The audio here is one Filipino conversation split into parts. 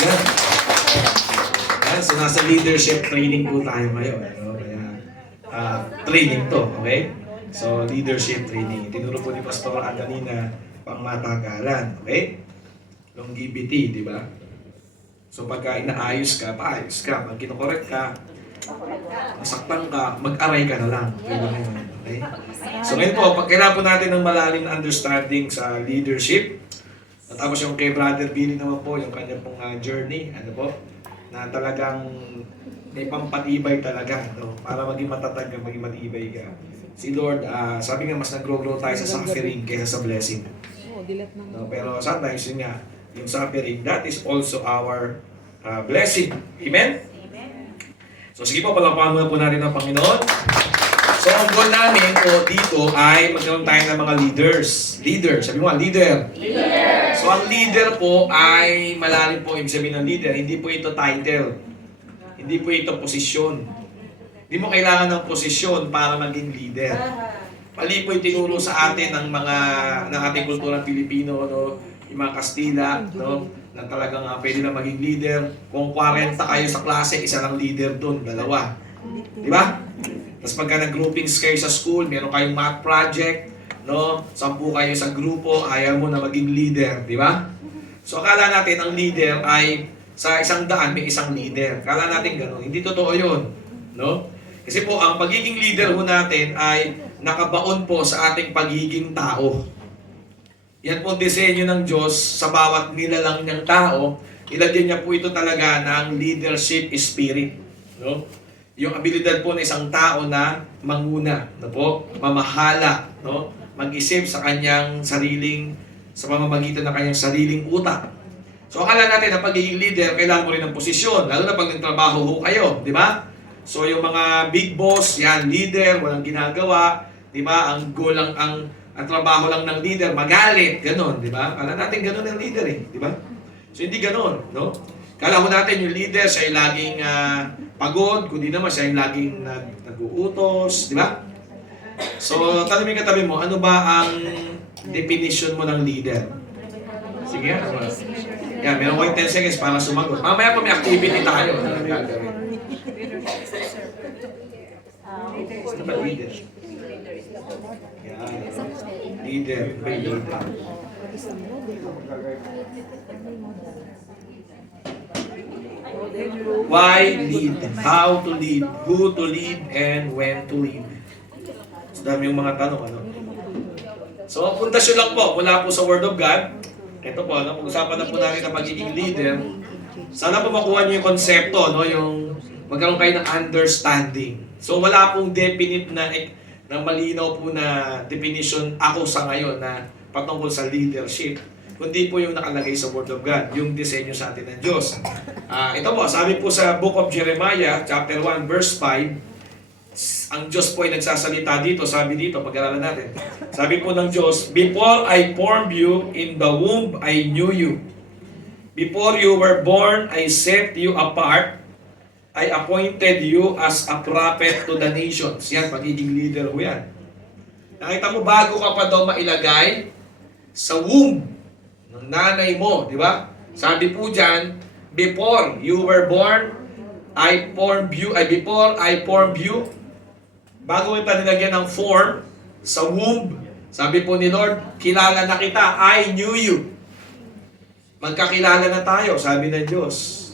Yan. Yan. So, nasa leadership training po tayo ngayon. Ano? Kaya, training to, okay? So, leadership training. Tinuro po ni Pastor kanina pang matagalan, okay? Longevity, di ba? So, pagka inaayos ka, paayos ka. Pag kinokorek ka, nasaktan ka, mag-aray ka na lang. Okay? So, ngayon po, kailangan po natin ng malalim na understanding sa leadership. At tapos yung kay Brother Billy naman po, yung kanya pong journey, ano po, na talagang may pampatibay talaga, no? Para maging matatag ka, maging matibay ka. Si Lord, sabi nga mas nag-grow tayo sa suffering kaysa sa blessing. No? Pero sometimes yun nga, yung suffering, that is also our blessing. Amen? So sige po, palapakan muna po natin ang Panginoon. So ang goal namin po dito ay magkaroon tayo ng mga leaders. Leader, sabi mo nga, leader. Leader. So ang leader po ay malalim po ibig sabihin ng leader. Hindi po ito title. Hindi po ito posisyon. Hindi mo kailangan ng posisyon para maging leader. Mali po yung tinuro sa atin ng mga ng ating kulturang Pilipino, no? Yung mga Kastila, no? Na talagang pwede na maging leader. Kung 40 kayo sa klase, isa lang leader doon, dalawa. Di ba? Tapos pagka nag-groupings kayo sa school, meron kayong math project, no? 10 kayo sa grupo, ayaw mo na maging leader, di ba? So akala natin ang leader ay sa 100 may isang leader. Akala natin gano'n. Hindi totoo 'yun, no? Kasi po ang pagiging leader ho natin ay nakabaon po sa ating pagiging tao. Yan po ang disenyo ng Diyos sa bawat nilalang niyang tao. Ilagyan niya po ito talaga ng leadership spirit, no? Yung abilidad po ng isang tao na manguna, no po, mamahala, no? Mag-isip sa kanyang sariling, sa pamamagitan ng kanyang sariling utak. So akala natin na pagiging leader, kailangan mo rin ng posisyon, lalo na pag nagtrabaho ho kayo, di ba? So yung mga big boss, yan, leader, walang ginagawa, di ba? Ang goal lang, ang trabaho lang ng leader, magalit, gano'n, di ba? Akala natin gano'n ang leader eh, di ba? So hindi gano'n, no? Kala mo natin yung leader, siya ay laging pagod, kundi naman siya ay laging nag-uutos, di ba? So, tanongin katabi mo, ano ba ang definition mo ng leader? Sige nga. Yan, meron ko yung 10 seconds para sumagot. Mamaya pa may activity tayo. Ano gagawin? Ano ba leader? Yan. Leader. May leader. Why lead? How to lead? Who to lead? And when to lead? So, dami yung mga tanong, ano? So, pundasyon lang po, mula po sa Word of God. Ito po, ano, pag-usapan na po natin ang pagiging leader. Sana po makuha niyo yung konsepto, no? Yung magkaroon kayo ng understanding. So, wala pong definite na malinaw po na definition ako sa ngayon na patungkol sa leadership. Kundi po yung nakalagay sa Word of God, yung disenyo sa atin ng Diyos. Ito po, sabi po sa Book of Jeremiah, chapter 1, verse 5, ang Diyos po ay nagsasalita dito, sabi dito, pag-aralan natin. Sabi po ng Diyos, "Before I formed you in the womb, I knew you. Before you were born, I set you apart. I appointed you as a prophet to the nations." Yan, pagiging leader ho yan. Nakita mo, bago ka pa daw mailagay sa womb ng nanay mo, di ba? Sabi po dyan, before you were born, I formed you, before I formed you, bago kita nilagyan ng form sa womb, sabi po ni Lord, kilala na kita, I knew you. Magkakilala na tayo, sabi ng Diyos.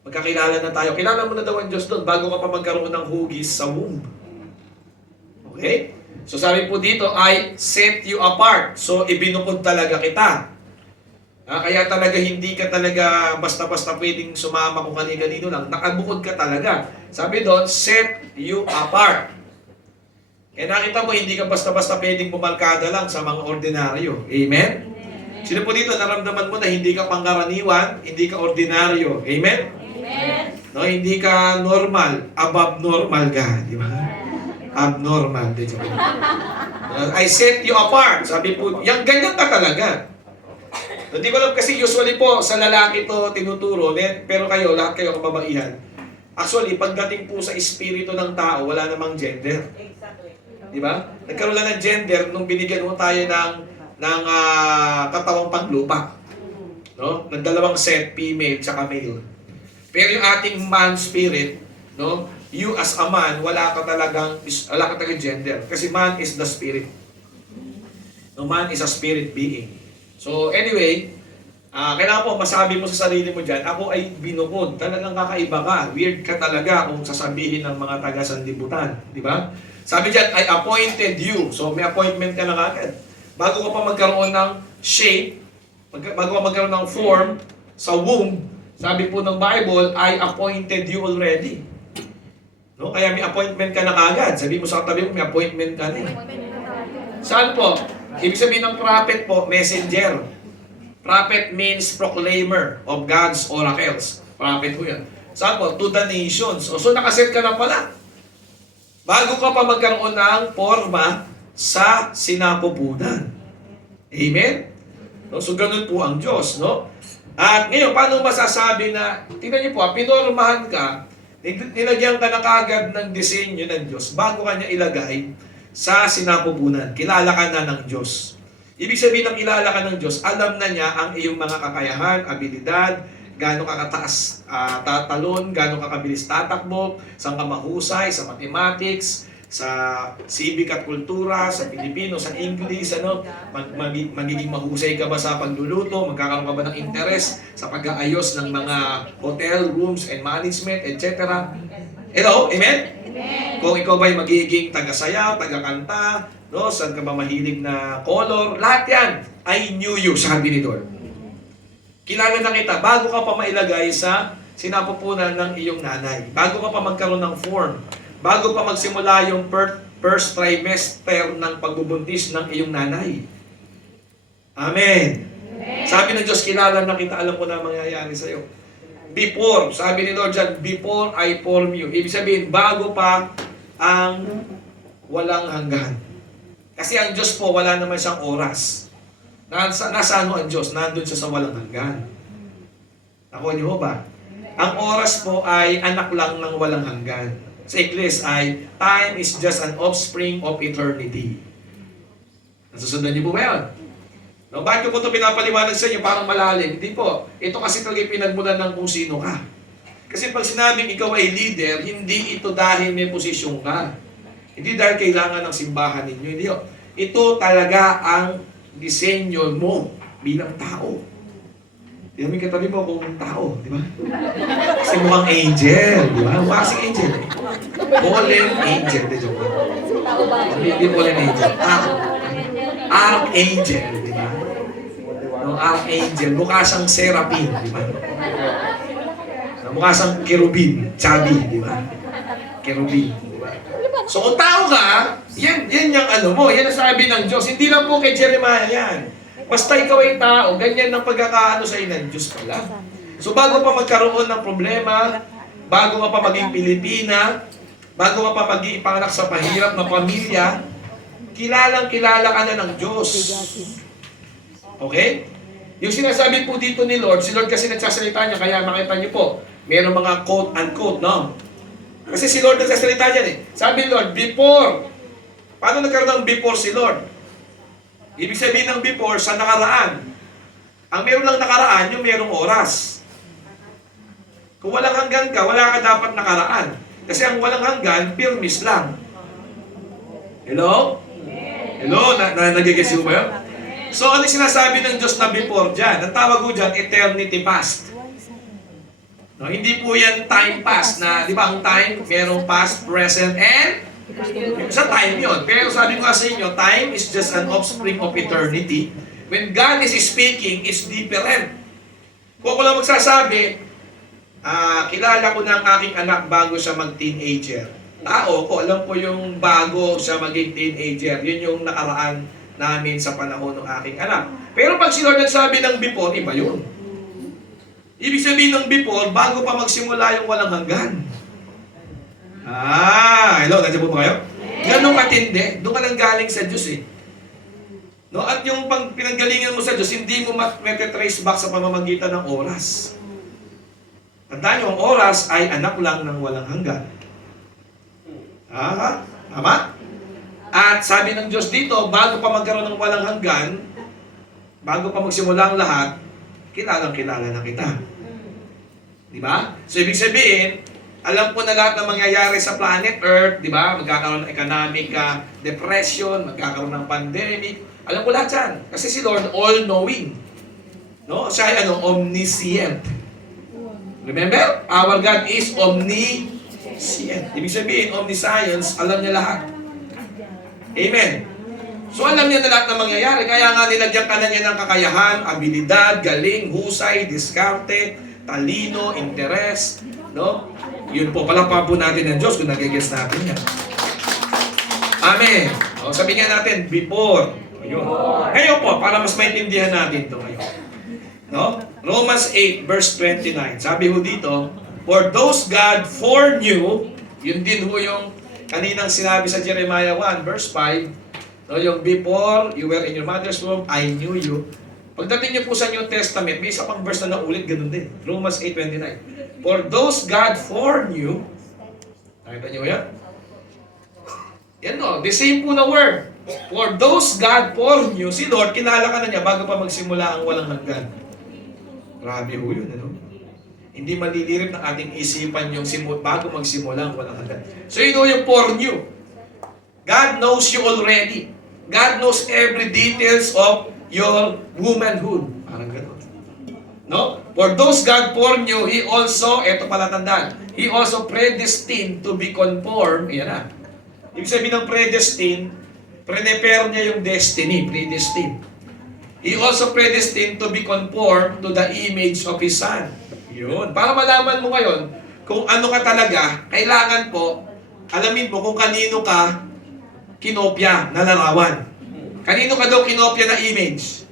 Magkakilala na tayo. Kilala mo na daw ang Diyos doon bago ka pa magkaroon ng hugis sa womb. Okay? So sabi po dito, I set you apart. So ibinukod talaga kita. Kaya talaga hindi ka talaga basta-basta pwedeng sumama kung kanino lang. Nakabukod ka talaga. Sabi doon, set you apart. Kaya nakita mo, hindi ka basta-basta pwedeng bumalkada lang sa mga ordinaryo. Amen? Sino po dito, naramdaman mo na hindi ka pangkaraniwan, hindi ka ordinaryo. Amen? Amen. No, hindi ka normal, above normal ka. Di ba? Abnormal. I set you apart. Sabi po, yung ganyan ka talaga. Hindi ko alam kasi usually po sa lalaki to tinuturo, pero kayo, lahat kayo kababaihan. Actually, pagdating po sa espiritu ng tao, wala namang gender. Di ba? Nagkaroon lang ng gender nung binigyan mo tayo ng katawang panglupa. no? Ng dalawang set, female tsaka male. Pero yung ating man spirit, no? You as a man, wala ka talagang gender. Kasi man is the spirit. No, man is a spirit being. So anyway, kailangan po masabi mo sa sarili mo dyan, ako ay binukod. Talagang kakaiba ka. Weird ka talaga kung sasabihin ng mga taga-sanlibutan. Di ba? Sabi dyan, I appointed you. So may appointment ka na kagad. Bago ka pa magkaroon ng shape, bago ka magkaroon ng form sa womb, sabi po ng Bible, I appointed you already. No? Kaya may appointment ka na kagad. Sabi mo sa katabi mo, may appointment ka na. Saan po? Ibig sabihin ng prophet po, messenger. Prophet means proclaimer of God's oracles. Prophet po yan. Saan po? To the nations. So nakaset ka na pala. Bago ka pa magkaroon ng forma sa sinapupunan. Amen? No? So ganun po ang Diyos. No? At ngayon, paano masasabi na, tingnan niyo po, pinormahan ka, nilagyan ka na kagad ng disenyo ng Diyos bago ka niya ilagay sa sinapupunan. Kilala ka na ng Diyos. Ibig sabihin ng kilala ka ng Diyos, alam na niya ang iyong mga kakayahan, abilidad, gaano ka kataas tatalon, gaano ka kabilis tatakbo, saan ka mahusay, sa mathematics, sa civic at kultura, sa Pilipino, sa English, magiging mahusay ka ba sa pagluluto, magkakaroon ka ba ng interest sa pag-aayos ng mga hotel, rooms, and management, etc. Hello? Amen? Amen. Kung ikaw ba'y magiging taga-sayaw, taga-kanta, no? Saan ka ba mahilig na color, lahat yan, I knew you, sabi ni Lord. Kilala na kita, bago ka pa mailagay sa sinapupunan ng iyong nanay, bago ka pa magkaroon ng form, bago pa magsimula yung first trimester ng pagbubuntis ng iyong nanay. Amen. Amen. Sabi ng Diyos, kilala na kita, alam ko na mangyayari sa'yo. Before, sabi ni Lord dyan, before I form you. Ibig sabihin, bago pa ang walang hanggan. Kasi ang Diyos po, wala naman siyang oras. Nasa ano ang Diyos? Nandun siya sa walang hanggan. Ako niyo ba? Ang oras po ay anak lang ng walang hanggan. Sa English ay, time is just an offspring of eternity. Nasusundan niyo po ba yun? No, bakit ko po ito pinapaliwanag sa inyo parang malalim? Hindi po. Ito kasi talaga pinagmulan ng kung sino ka. Kasi pag sinabing ikaw ay leader, hindi ito dahil may posisyon ka. Hindi dahil kailangan ng simbahan ninyo. Hindi yun. Ito talaga ang disenyo mo bilang tao. Hindi namin katabi mo kung tao, di ba? Kasi mukhang angel, di ba? Mukha kasing angel eh. Fallen angel, di joke. Hindi fallen angel. Archangel, di ba? No, archangel, mukha siyang seraphim, di ba? Mukha siyang kerubin, chubby, di ba? Kerubin. So kung tao ka, yan yung ano mo, yan ang sabi ng Diyos. Hindi lang po kay Jeremiah yan. Basta ikaw ay tao, ganyan ang pagkakaano sa ng Diyos pala. So bago pa magkaroon ng problema, bago ka pa maging Pilipina, bago ka pa maging ipanganak sa mahirap na pamilya, kilalang-kilala ka na ng Diyos. Okay? Yung sinasabi po dito ni Lord, si Lord kasi nagsasalita niya, kaya makita niyo po, mayroong mga quote-unquote, no? Kasi si Lord nagsasalita niyan eh. Sabi ni Lord, before. Paano nagkaroon ng before si Lord? Ibig sabihin ng before, sa nakaraan. Ang meron lang nakaraan, yung merong oras. Kung walang hanggan ka, wala ka dapat nakaraan. Kasi ang walang hanggan, pirmis lang. Hello? Hello? Nagigets mo ba yun? So, ano sinasabi ng Diyos na before dyan? Ang tawag ko dyan, eternity past. No, hindi po yan time past na, di ba ang time, merong past, present, and sa time yun. Pero sabi ko sa inyo, time is just an offspring of eternity. When God is speaking, it's different. Kung ako lang magsasabi, kilala ko na ang aking anak bago siya mag-teenager. Tao ko, alam ko yung bago siya maging teenager. Yun yung nakaraan namin sa panahon ng aking anak. Pero pag si Lord nagsabi ng before, iba yun. Ibig sabihin ng before, bago pa magsimula yung walang hanggan. Hello, nandiyan po ba kayo? Ganun katindi. Doon ka lang galing sa Diyos eh. No? At yung pag pinanggalingan mo sa Diyos, hindi mo matitrace back sa pamamagitan ng oras. Tandaan nyo, ang oras ay anak lang ng walang hanggan. Tama? At sabi ng Diyos dito, bago pa magkaroon ng walang hanggan, bago pa magsimula ang lahat, kilalang-kilala na kita. Di ba? So, ibig sabihin, alam ko na lahat ng mangyayari sa planet Earth, di ba? Magkakaroon ng economic depression, magkakaroon ng pandemic. Alam ko lahat yan. Kasi si Lord, all-knowing. No? Siya ay omniscient. Remember? Our God is omniscient. Ibig sabihin, omniscience, alam niya lahat. Amen. So alam niya na lahat ng mangyayari. Kaya nga nilagyan ka na niya ng kakayahan, abilidad, galing, husay, diskarte, talino, interes. No? Yun po, palapahan po natin ng Diyos kung nagigets natin yan. Amen. O, sabi nga natin, before. Ayun. Ngayon po, para mas maintindihan natin ito ngayon. No? Romans 8 verse 29. Sabi ho dito, for those God foreknew, yun din ho yung kaninang sinabi sa Jeremiah 1 verse 5, no, yung before you were in your mother's womb, I knew you. Pagdating niyo po sa New Testament, may isa pang verse na naulit, ganun din. Romans 8:29. For those God foreknew, nakita niyo yan? Yan no, the same po na word. For those God foreknew, si Lord, kinala ka na niya bago pa magsimula ang walang hanggan. Grabe ho yun, ano? Hindi malilirip ng ating isipan yung bago magsimula ang walang hanggan. So yun yung foreknew. God knows you already. God knows every details of your womanhood. Parang gano'n. No? For those God foreknew, He also, eto pala tandaan, He also predestined to be conformed. Yan na. Ibig sabihin ng predestined, prepare niya yung destiny, predestined. He also predestined to be conformed to the image of His Son. Yun. Para malaman mo ngayon, kung ano ka talaga, kailangan po, alamin mo kung kanino ka kinopya na larawan. Kanino ka daw kinopya na image?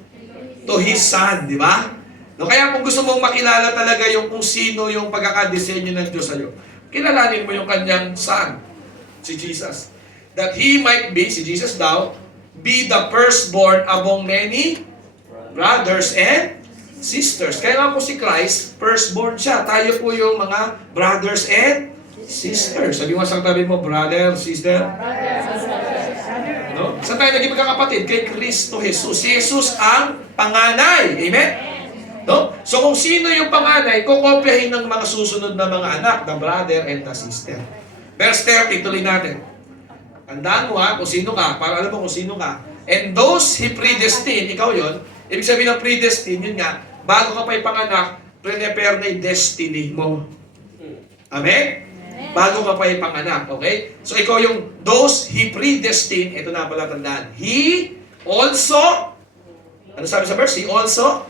To His Son, di ba? No, kaya kung gusto mong makilala talaga yung kung sino yung pagkakadesenyo ng Diyos sa'yo, kilalanin mo yung kanyang Son, si Jesus. That He might be, si Jesus daw, be the firstborn among many brothers and sisters. Kaya nga po si Christ, firstborn siya. Tayo po yung mga brothers and sisters. Sabi mo sa tabi mo, brother, sister. No? Saan tayo naging magkakapatid? Kay Kristo Jesus. Si Jesus ang panganay. Amen? No? So kung sino yung panganay, kukopyahin ng mga susunod na mga anak, the brother and the sister. Verse 30, tuloy natin. Tandaan mo kung sino ka, para alam mo kung sino ka. And those He predestined, ikaw yon. Ibig sabihin ng predestined, yun nga, bago ka pa ipanganak, prepare na yung destiny mo. Amen? Bago ka pa ipanganak, okay? So ikaw yung those He predestined, ito na pala tandaan. He also, ano sabi sa verse? He also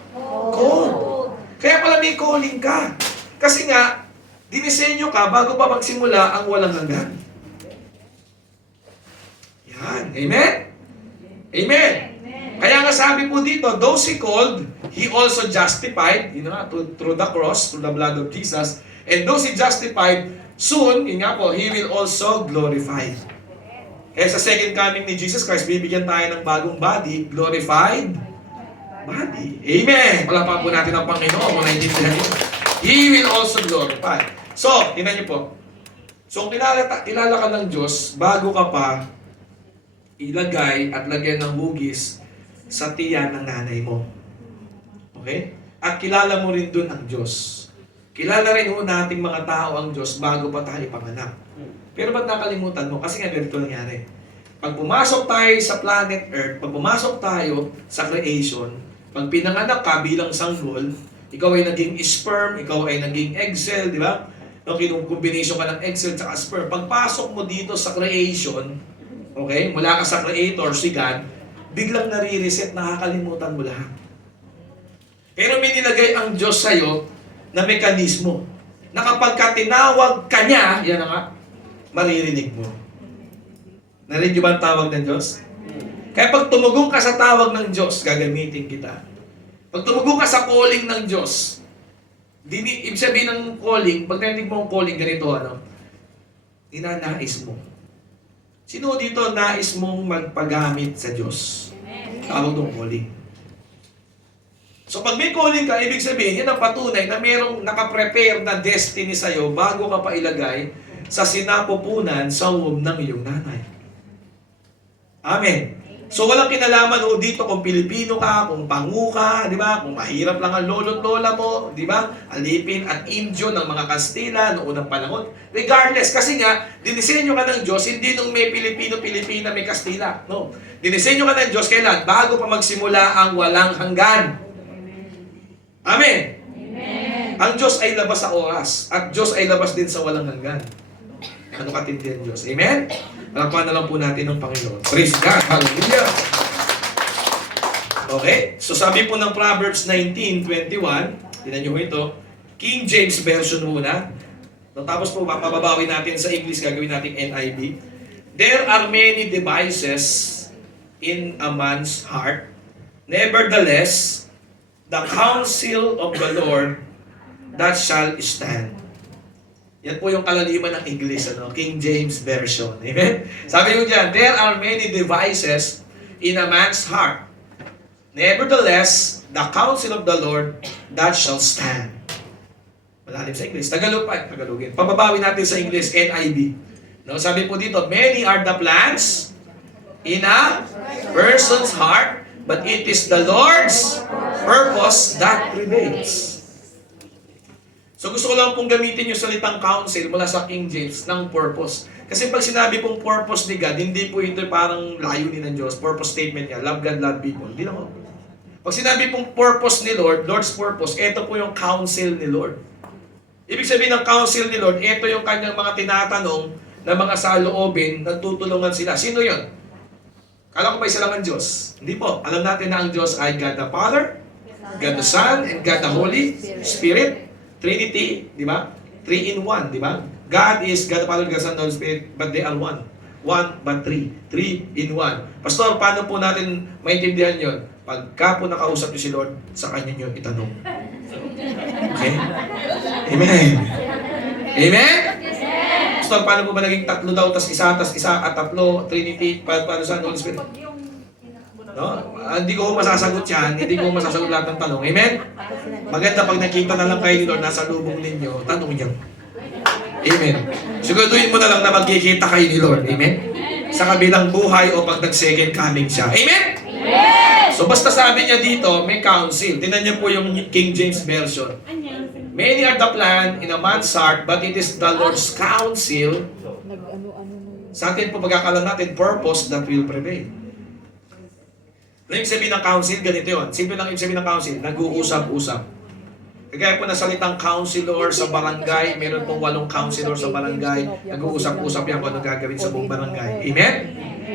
called. Kaya pala may calling ka. Kasi nga, dinisenyo ka bago pa magsimula ang walang hanggan. Yan. Amen? Amen. Kaya nga sabi po dito, those He called, He also justified, through the cross, through the blood of Jesus, and those He justified, soon, yun nga po, He will also glorify. Kaya sa second coming ni Jesus Christ, bibigyan tayo ng bagong body, glorified body. Amen! Palapakan po natin ang Panginoon kung naiintindihan niyo. He will also glorify. So, tingnan niyo po. So, kilala ka ng Diyos bago ka pa ilagay at lagyan ng hugis sa tiyan ng nanay mo. Okay? At kilala mo rin dun ang Diyos. Kilala rin ho nating mga tao ang Diyos bago pa tayo ipanganak. Pero ba't nakalimutan mo? Kasi nga ganito nangyari. Pag pumasok tayo sa planet Earth, pag pumasok tayo sa creation, pag pinanganak ka bilang sanggol, ikaw ay naging sperm, ikaw ay naging egg cell, di ba? No, combination ka ng egg cell at sperm. Pagpasok mo dito sa creation, okay, mula ka sa Creator, si God, biglang nare-reset, nakakalimutan mo lahat. Pero may nilagay ang Diyos sa'yo na mekanismo na kapag ka tinawag ka niya, yan nga, maririnig mo. Narinig niyo ba ang tawag ng Diyos? Kaya pag tumugong ka sa tawag ng Diyos, gagamitin kita. Pag tumugong ka sa calling ng Diyos, ibig sabihin ng calling, pag narinig mo ang calling, ganito, ninanais mo. Sino dito nais mong magpagamit sa Diyos? Tawag ng calling. So pag may calling ka, ibig sabihin, yan ang patunay na mayroong nakaprepare na destiny sa'yo bago ka pa ilagay sa sinapupunan sa womb ng iyong nanay. Amen. So walang kinalaman dito kung Pilipino ka, kung pangu ka, di ba? Kung mahirap lang ang lolo't lola mo, di ba? Alipin at Indio ng mga Kastila noong unang panahon. Regardless, kasi nga, dinisenyo ka ng Diyos, hindi nung may Pilipino, Pilipina, may Kastila. No. Dinisenyo ka ng Diyos, kailan? Bago pa magsimula ang walang hanggan. Amen. Amen. Ang Diyos ay labas sa oras, at Diyos ay labas din sa walang hanggan. Ano katindihan Diyos? Amen? Palakpakan na lang po natin ng Panginoon. Praise God. Hallelujah. Okay? So sabi po ng Proverbs 19:21, tinan nyo po ito, King James Version muna. Tapos po, papabawi natin sa English, gagawin natin NIV. There are many devices in a man's heart. Nevertheless, the counsel of the Lord that shall stand. Yan po yung kalaliman ng English, King James Version. Amen? Sabi mo dyan, there are many devices in a man's heart. Nevertheless, the counsel of the Lord that shall stand. Malalim sa English. Tagalogin. Pababawi natin sa English, NIV. No, sabi po dito, many are the plans in a person's heart, but it is the Lord's purpose that prevails. So gusto ko lang pong gamitin yung salitang counsel mula sa King James ng purpose. Kasi pag sinabi pong purpose ni God, hindi po ito parang layunin ng Diyos. Purpose statement niya, love God, love people. Hindi naman. Pag sinabi pong purpose ni Lord, Lord's purpose, ito po yung counsel ni Lord. Ibig sabihin ng counsel ni Lord, ito yung kanyang mga tinatanong na mga saloobin, nagtutulungan sila. Sino yun? Kala ko ba isa lang ang Diyos? Hindi po. Alam natin na ang Diyos ay God the Father, God the Son, and God the Holy Spirit. Trinity, di ba? 3 in 1, di ba? God is God the Father, God the Son, Holy Spirit, but they are one. One but three. 3 in 1. Pastor, paano po natin maintindihan yon? Pagka po nakausap niyo si Lord, sa kanya niyo itanong. Okay? Amen. Amen? Pastor, paano po ba naging tatlo daw, tas isa, at tatlo, Trinity, paano sa Holy Spirit? No? Hindi ko masasagot yan. Hindi ko masasagot lahat ng tanong. Amen? Maganda pag nakita na lang kayo ni Lord, nasa lubong ninyo, tanong niyo. Amen. Siguraduhin mo na lang na magkikita kayo ni Lord. Amen? Sa kabilang buhay o pag nag-second coming siya. Amen? Amen! So basta sabi niya dito, may counsel. Tingnan niyo po yung King James Version. Many are the plan in a man's heart, but it is the Lord's counsel. Sa atin po pagkakalan natin, purpose that will prevail. Ano yung sabihin ng council? Ganito yun. Simple lang yung sabihin ng council. Nag-uusap-usap. Kagaya po na salitang counselor sa barangay, meron pong 8 counselor sa barangay. Nag-uusap-usap yan kung ano gagawin sa buong barangay. Amen?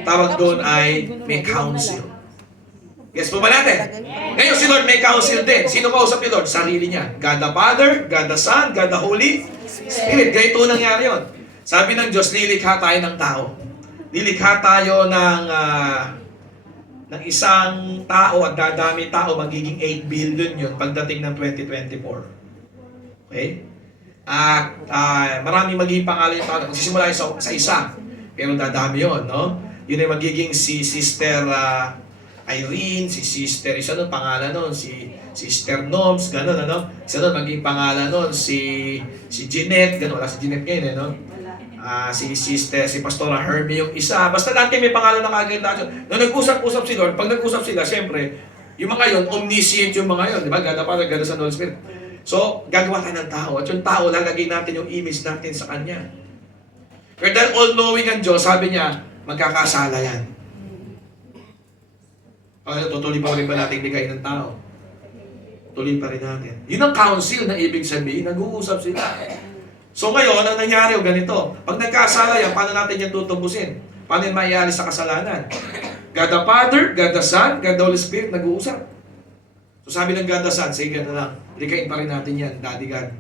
Tawag doon ay may counsel. Yes po ba natin? Ngayon si Lord may counsel din. Sino kausap ni Lord? Sarili niya. God the Father, God the Son, God the Holy Spirit. Ganito nangyari yun. Sabi ng Diyos, lilikha tayo ng tao. Lilikha tayo ng isang tao at dadami tao, magiging 8 billion yun pagdating ng 2024. Okay? At maraming magiging pangalan yung tao. Magsisimula sa isa, pero dadami yun, no? Yun ay magiging si Sister Irene, si Sister, isa nun pangalan nun, si Sister Noms, gano'n, ano? Isa nun magiging pangalan nun, si Jeanette, gano'n, wala si Jeanette ngayon, no? Si Sister, si Pastora Herbie yung isa. Basta dati may pangalan na kaganda. Nung nag-usap-usap si Lord, pag nag-usap sila, siyempre, yung mga yun, omniscient yung mga yun. Di ba? Gada pa, gada sa Holy Spirit. So, gagawa tayo ng tao. At yung tao, lalagay natin yung image natin sa Kanya. Pero dahil all-knowing ang Diyos, sabi niya, magkakasala yan. Tutuloy pa rin ba natin bigay ng tao? Tuloy pa rin natin. Yun ang counsel na ibig sabihin, nag-uusap sila. So ngayon, ang nangyari ganito. Pag nagkasala yan, paano natin yan tutubusin? Paano yan maialis sa kasalanan? God the Father, God the Son, God the Holy Spirit, nag-uusap. So sabi ng God the Son, sige na lang, likain pa rin natin yan, Daddy God.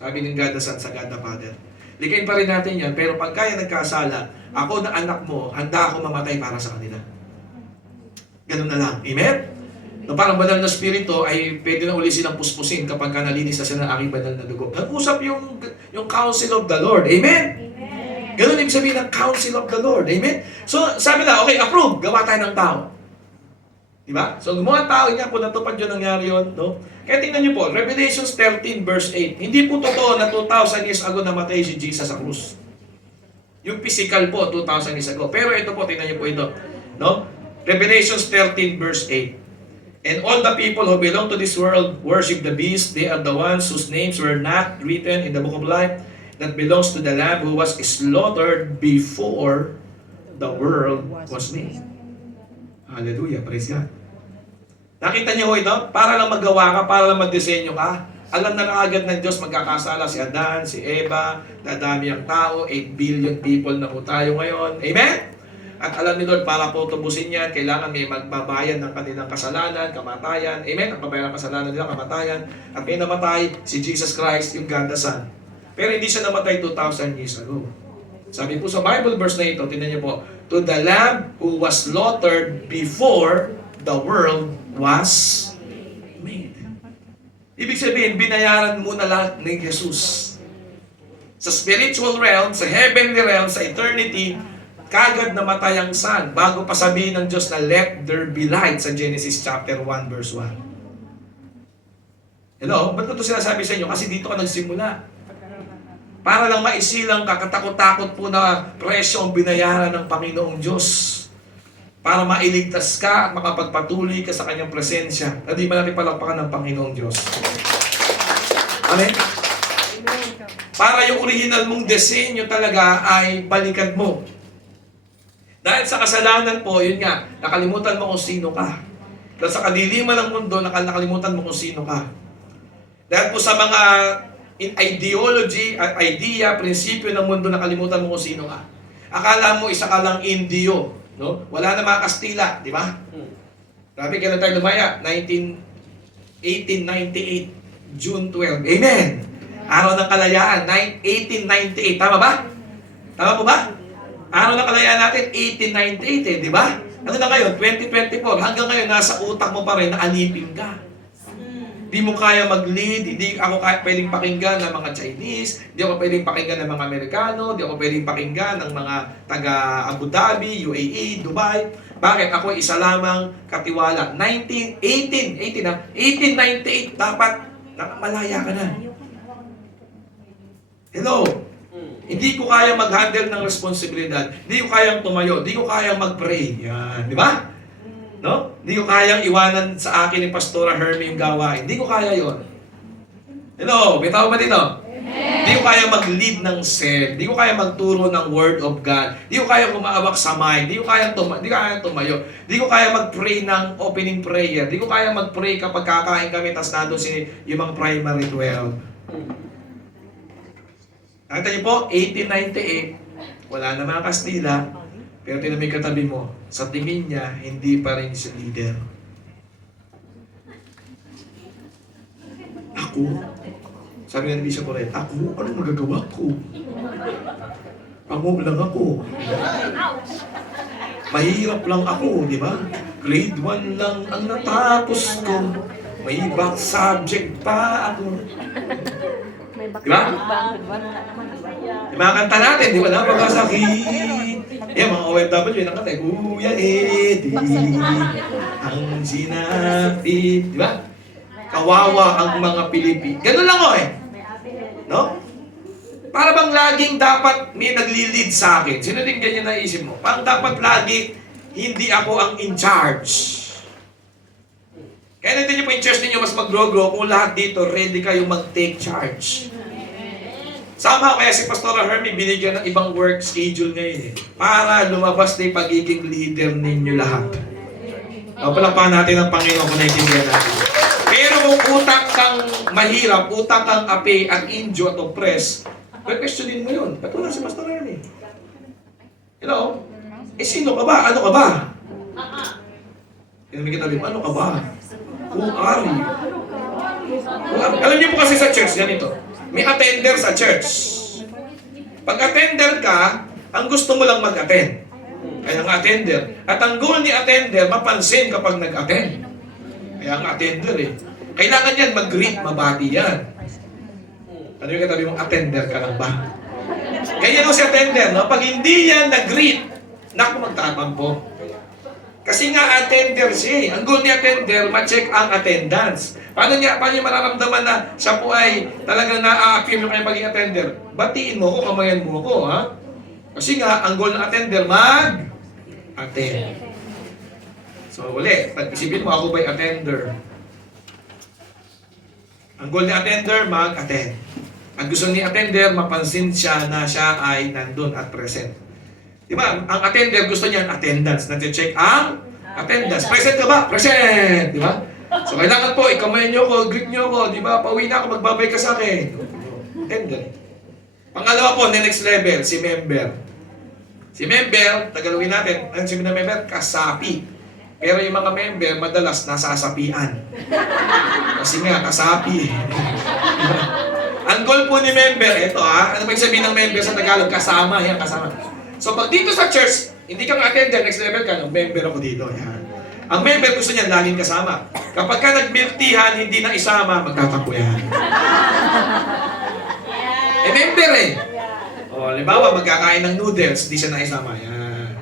Sabi ng God the Son sa God the Father. Likain pa rin natin yan, pero pag kaya nagkasala, ako na anak mo, handa ako mamatay para sa kanila. Ganun na lang. Amen? No, parang banal na spirito ay pwede na uli silang puspusin kapag nalinis na sila ng aking banal na dugo. Nag-usap yung counsel of the Lord. Amen? Amen. Ganun ibig sabihin ng counsel of the Lord. Amen? So, sabi na, okay, approve. Gawa tayo ng tao. Diba? So, gumawa tao niya, kung natupad yun, nangyari yun. No? Kaya tingnan niyo po, Revelations 13 verse 8. Hindi po totoo na 2,000 years ago namatay si Jesus sa krus. Yung physical po, 2,000 years ago. Pero ito po, tingnan niyo po ito. No? Revelations 13 verse 8. And all the people who belong to this world worship the beast. They are the ones whose names were not written in the book of life that belongs to the Lamb who was slaughtered before the world was made. Hallelujah, praise God. Nakita niyo ho ito? Para lang magawa ka, para lang magdisenyo ka. Alam na agad ng Diyos magkakasala si Adan, si Eva, dadami ang tao, 8 billion people na po tayo ngayon. Amen? At alam ni Lord, para po tubusin yan, kailangan may magbabayan ng kanilang kasalanan, kamatayan. Amen? Ang babayan ng kasalanan nila, kamatayan. At may namatay, si Jesus Christ, yung God the Son. Pero hindi siya namatay 2,000 years ago. Sabi po sa Bible verse na ito, tingnan niyo po, to the Lamb who was slaughtered before the world was made. Ibig sabihin, binayaran mo na lahat ni Jesus. Sa spiritual realm, sa heavenly realm, sa eternity, kagad namatay ang Son bago pa sabihin ng Diyos na let there be light sa Genesis chapter 1 verse 1. Hello? Ba't ito sinasabi sa inyo? Kasi dito ka nagsimula. Para lang maisilang ka, katakot-takot po na presyo ang binayaran ng Panginoong Diyos. Para mailigtas ka at makapagpatuloy ka sa Kanyang presensya. Na di ba natin palakpakan ng Panginoong Diyos? Amen? Para yung original mong disenyo talaga ay balikan mo. Dahil sa kasalanan po, yun nga, nakalimutan mo kung sino ka. Dahil sa kadiliman ng mundo, nakalimutan mo kung sino ka. Dahil po sa mga ideology, idea, prinsipyo ng mundo, nakalimutan mo kung sino ka. Akala mo isa ka lang Indio, no? Wala na mga Kastila, di ba? Grabe, kailan tayo lumaya? 1898, June 12. Amen! Araw ng Kalayaan, 1898. Tama ba? Tama po ba? Araw ng Kalayaan natin, 1898 di ba? Ano na ngayon? 2024. Hanggang ngayon, nasa utak mo pa rin na alipin ka. Di mo kaya mag-lead, hindi ako pwedeng pakinggan ng mga Chinese, hindi ako pwedeng pakinggan ng mga Amerikano, hindi ako pwedeng pakinggan ng mga taga Abu Dhabi, UAE, Dubai. Bakit? Ako isa lamang katiwala. 1898, dapat malaya ka na. Hello? Hindi ko kaya mag-handle ng responsibilidad. Hindi ko kayang tumayo. Hindi ko kayang mag-pray. Yan. Di ba? No? Hindi ko kayang iwanan sa akin ni Pastora Hermie yung gawain. Hindi ko kaya yon. Hello? May tao ba dito? Hindi ko kaya mag-lead ng cell. Hindi ko kaya magturo ng Word of God. Hindi ko kaya kumaawak sa mic. Hindi ko kaya tumayo. Hindi ko kaya mag-pray ng opening prayer. Hindi ko kaya mag-pray kapag kakain kami tapos nandun yung mga primary 12. Nakita niyo po, 1898, wala na mga Kastila, pero tinamig katabi mo, sa tingin niya, hindi pa rin siya leader. Ako? Sabi nga ni Bishop Oret, ako? Anong magagawa ko? Pango lang ako. Mahirap lang ako, di ba? Grade 1 lang ang natapos ko. May back subject pa ako. Diba? Yung mga kanta natin, di ba? Napakasakit. Yan, mga OFW, yung kanta, Kuya Eddie, ang sinapit. Di ba? Kawawa ang mga Pilipino. Ganun lang o no? Para bang laging dapat may nagli-lead sa akin. Sino din ganyan naisip mo? Parang dapat lagi, hindi ako ang in charge. Kaya natin niyo po yung church ninyo mas mag-grow-grow kung lahat dito ready kayo mag-take charge. Somehow kaya si Pastora Hermie binigyan ng ibang work schedule ngayon para lumabas na yung pagiging leader ninyo lahat. Palakpakan natin ang Panginoon kung naiintindihan natin. Pero kung utak kang mahirap, utak kang api at injo at oppress, questionin mo yun. Ba't wala si Pastor Hermie? Hello? Sino ka ba? Ano ka ba? May kitabi mo, ano ka ba? Who are you? Alam niyo po kasi sa church, ganito. May attender sa church. Pag attender ka, ang gusto mo lang mag-attend. Kaya ang attender. At ang goal ni attender, mapansin kapag nag-attend. Kaya ang attender kailangan yan mag-greet, mabati yan. Ano yung katabi mong attender ka lang ba? Kaya no si attender, no? Pag hindi yan nag-greet, naku magtatampo. Kasi nga attender siya. Ang goal ni attender, ma-check ang attendance. Paano niya mararamdaman na siya po ay talagang na-affirm yung kanyang pagiging attender? Batiin mo ko, kamayan mo ko, ha? Kasi nga, ang goal ng attender, mag-attend. So, uli, pag-isipin mo, ako ba'y attender? Ang goal ni attender, mag-attend. Ang gusto ni attender, mapansin siya na siya ay nandun at present. Di ba? Ang attender, gusto niya attendance. Nati-check ang attendance. Present ka ba? Present! Di ba? So, kailangan po, ikamayan niyo ko, greet niyo ko, di ba? Pauwi na ako, magbabay ka sa akin. Attender. Pangalawa po, next level, si member. Si member, tagalogin natin, ang sabi na member, kasapi. Pero yung mga member, madalas nasasapian. Kasi nga, kasapi. Ang goal po ni member, ito ano ba yung sabihin ng member sa Tagalog? Kasama, yan, kasama. So pag dito sa church, hindi kang attender, next level ka, no? Member ako dito, yan. Ang member gusto niya, laging kasama. Kapag ka nagmirtihan, hindi na isama, magtatakbo yan. Member eh. O, halimbawa, magkakain ng noodles, di siya naisama. Yan.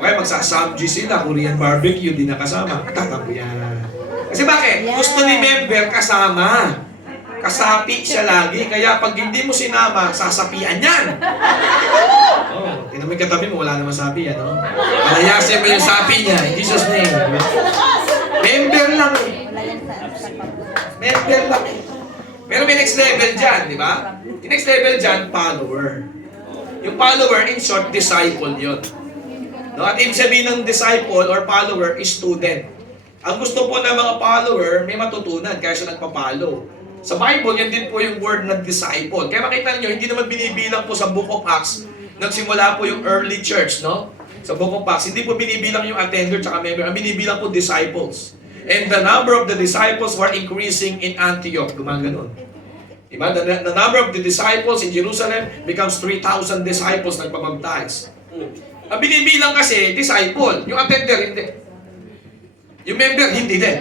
Okay, magsasamji sila, Korean barbecue, di nakasama. Tatakbo yan. Kasi bakit? Gusto ni member kasama. Kasapi siya lagi. Kaya pag hindi mo sinama, sasapian yan. Oh, tingnan mo yung katabi mo, wala naman sapi yan. No? Palayasin mo yung sapi niya. In Jesus' name. Member lang eh. Member lang eh. Pero may next level dyan, di ba? Yung next level dyan, follower. Yung follower, in short, disciple yun. No? At ibig sabihin ng disciple or follower is student. Ang gusto po ng mga follower, may matutunan kaya siya nagpa-follow. Sa Bible, yan din po yung word ng disciple. Kaya makita niyo, hindi naman binibilang po sa Book of Acts, nagsimula po yung early church, no? Sa Book of Acts, hindi po binibilang yung attender tsaka member, ang binibilang po disciples. And the number of the disciples were increasing in Antioch. Gumaganon. Diba? The number of the disciples in Jerusalem becomes 3,000 disciples nagpabaptize. Ang binibilang kasi, disciple. Yung attender, hindi. Yung member, hindi din.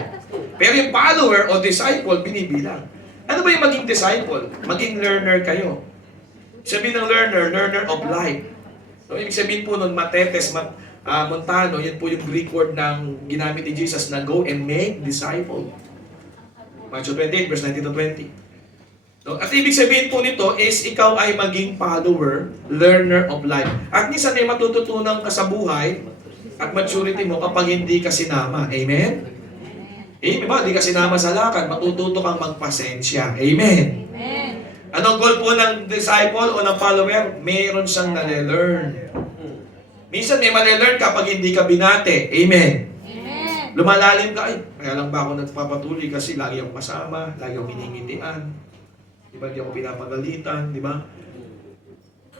Pero yung follower o disciple, binibilang. Ano ba yung maging disciple? Maging learner kayo. Sabihin ng learner of life. So, ibig sabihin po nun, matetes, Montano, yan po yung Greek word ng ginamit ni Jesus na go and make disciple. Matthew 28, verse 19 to 20. So, at ibig sabihin po nito is ikaw ay maging follower, learner of life. At minsan ay matututunan ka sa buhay at maturity mo kapag hindi ka sinama. Amen? Amen ba? Hindi ka sinama sa lakad, matututo kang magpasensya. Amen? Amen. Anong goal po ng disciple o ng follower? Meron siyang nale-learn. Minsan may mali-learn kapag hindi ka binate. Amen. Amen. Lumalalim ka, kaya lang ba ako nagpapatuloy kasi lagi akong kasama, lagi akong hiningitian. Di ba, di ako pinapagalitan, di ba?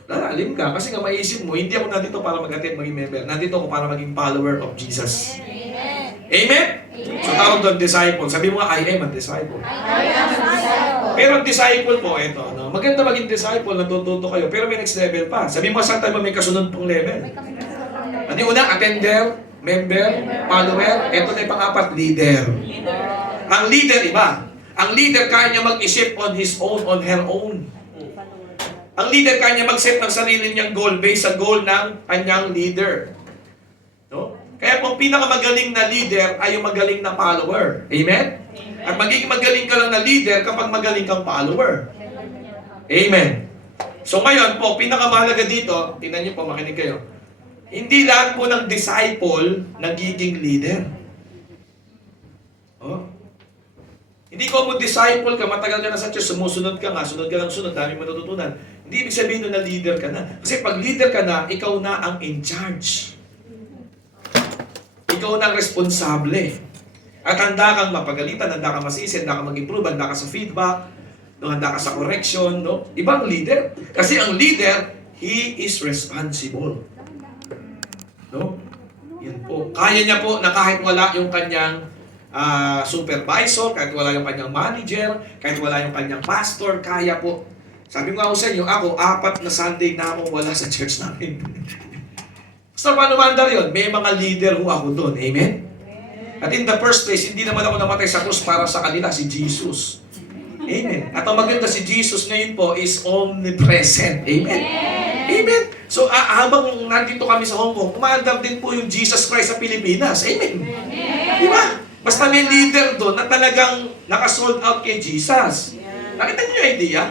Lalalim ka kasi nga maisip mo, hindi ako nandito para mag-attend, maging member. Nandito ako para maging follower of Jesus. Amen. Amen? Amen. So tawag doon, disciple. Sabi mo nga, I am a disciple. I am a disciple. Pero ang disciple po, ito, no? Maganda maging disciple, natututo kayo, pero may next level pa. Sabi mo, saan tayo may kasunod pong level? Ano yung una? Attender, member, follower. Ito na yung pang-apat, leader. Ang leader, iba. Ang leader, kaya niya mag-isip on his own, on her own. Ang leader, kaya niya mag-set ng sarili niyang goal based sa goal ng kanyang leader. No? Kaya kung pinakamagaling na leader ay yung magaling na follower. Amen? At magiging magaling ka lang na leader kapag magaling kang follower. Amen. So ngayon po, pinakamahalaga dito, tingnan niyo po, makinig kayo. Hindi lahat po ng disciple nagiging leader. Oh. Hindi ko mo disciple ka, matagal ka na sa church, sumusunod ka nga, sunod ka lang sunod, dami mo natutunan. Hindi ibig sabihin nun na leader ka na. Kasi pag leader ka na, ikaw na ang in charge. Ikaw na ang responsable. At handa kang mapagalitan, handa kang masisi, handa kang mag-improve, handa ka sa feedback, no, handa ka sa correction. No? Ibang leader. Kasi ang leader, he is responsible. No? Yan po. Kaya niya po na kahit wala yung kanyang supervisor, kahit wala yung kanyang manager, kahit wala yung kanyang pastor, kaya po. Sabi ko nga sa inyo, ako, 4 na Sunday na akong wala sa church namin. So, paano mandar yun? May mga leader ho ako doon. Amen? At in the first place, hindi naman ako namatay sa krus para sa kanila, si Jesus. Amen. At ang maganda, si Jesus ngayon po is omnipresent. Amen? Amen. So, habang nandito kami sa Hong Kong, umaandar din po yung Jesus Christ sa Pilipinas. Amen. Di ba? Basta may leader doon na talagang nakasold out kay Jesus. Nakita niyo yung idea?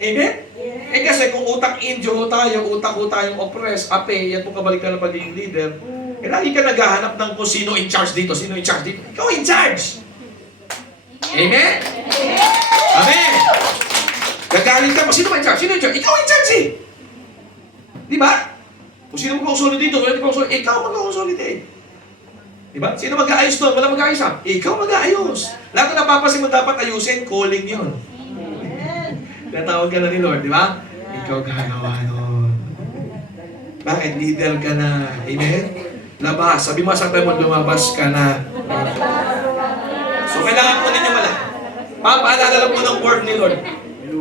Amen? Eh kasi kung utak Indio tayo, utak ko tayong oppress, ape, yan po kabalikan ng pagiging leader, Eh, lagi ka naghahanap ng kung sino in charge dito, sino in charge dito. Ikaw in charge. Amen? Amen. Gagaling ka pa, sino ba in charge? Sino in charge? Ikaw in charge eh. Di ba? Kung sino mag-consolidate dito, ikaw mag-consolidate. Di ba? Sino mag-aayos doon? Wala mag-aayos ha? Ikaw mag-aayos. Lahat na napapasin mo dapat ayusin, calling yun. Natawag ka na ni Lord, di ba? Ikaw gagawa nun. Bakit? Leader ka na. Amen? Labas. Sabi mo sa tayo mo, lumabas ka na. So, kailangan po ninyo malaman. Papaalala lang po ng word ni Lord.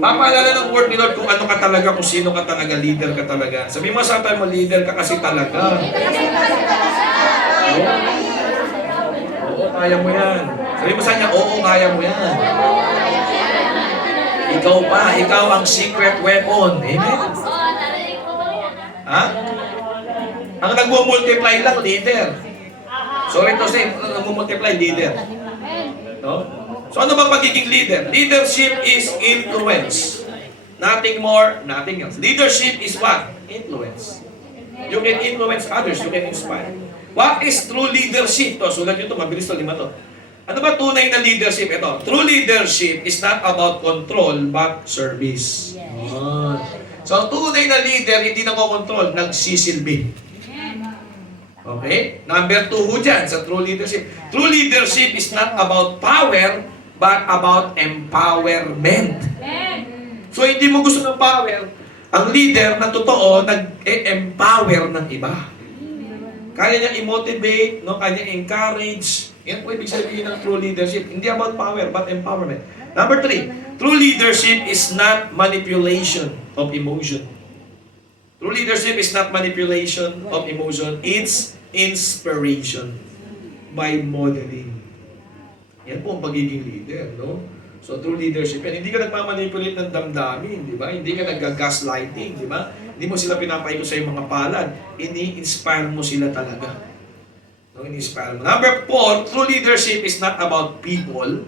Papaalala ng word ni Lord kung ano ka talaga, kung sino ka talaga, leader ka talaga. Sabi mo sa tayo mo, leader ka kasi talaga. Oo, kaya mo yan. Sabi mo sa kanya, oo, kaya mo yan. Ikaw pa, ikaw ang secret weapon. Amen? Ha? Ang nagmumultiply lang, leader. Sorry to say, ang nagmumultiply, leader. No? So ano ba pagiging leader? Leadership is influence. Nothing more, nothing else. Leadership is what? Influence. You can influence others, you can inspire. What is true leadership? To, sulat nyo ito, mabilis to, 5 to. Ano ba tunay na leadership? Ito, true leadership is not about control, but service. Oh. So, tunay na leader, hindi nako-control, nagsisilbi. Okay? Number 2 ho dyan sa true leadership. True leadership is not about power, but about empowerment. So, hindi mo gusto ng power. Ang leader na totoo, nag-empower ng iba. Kaya niya i-motivate, no? Kaya niya encourage. Yan po ibig sabihin ng true leadership. Hindi about power, but empowerment. Number 3, true leadership is not manipulation of emotion. True leadership is not manipulation of emotion. It's inspiration by modeling. Yan po ang pagiging leader, no? So, true leadership yan. Hindi ka nagmamanipulate ng damdamin, di ba? Hindi ka nag-gaslighting, di ba? Hindi mo sila pinapaikot sa iyong mga palad. Ini-inspire mo sila talaga. No, ini-inspire mo. Number 4, true leadership is not about people.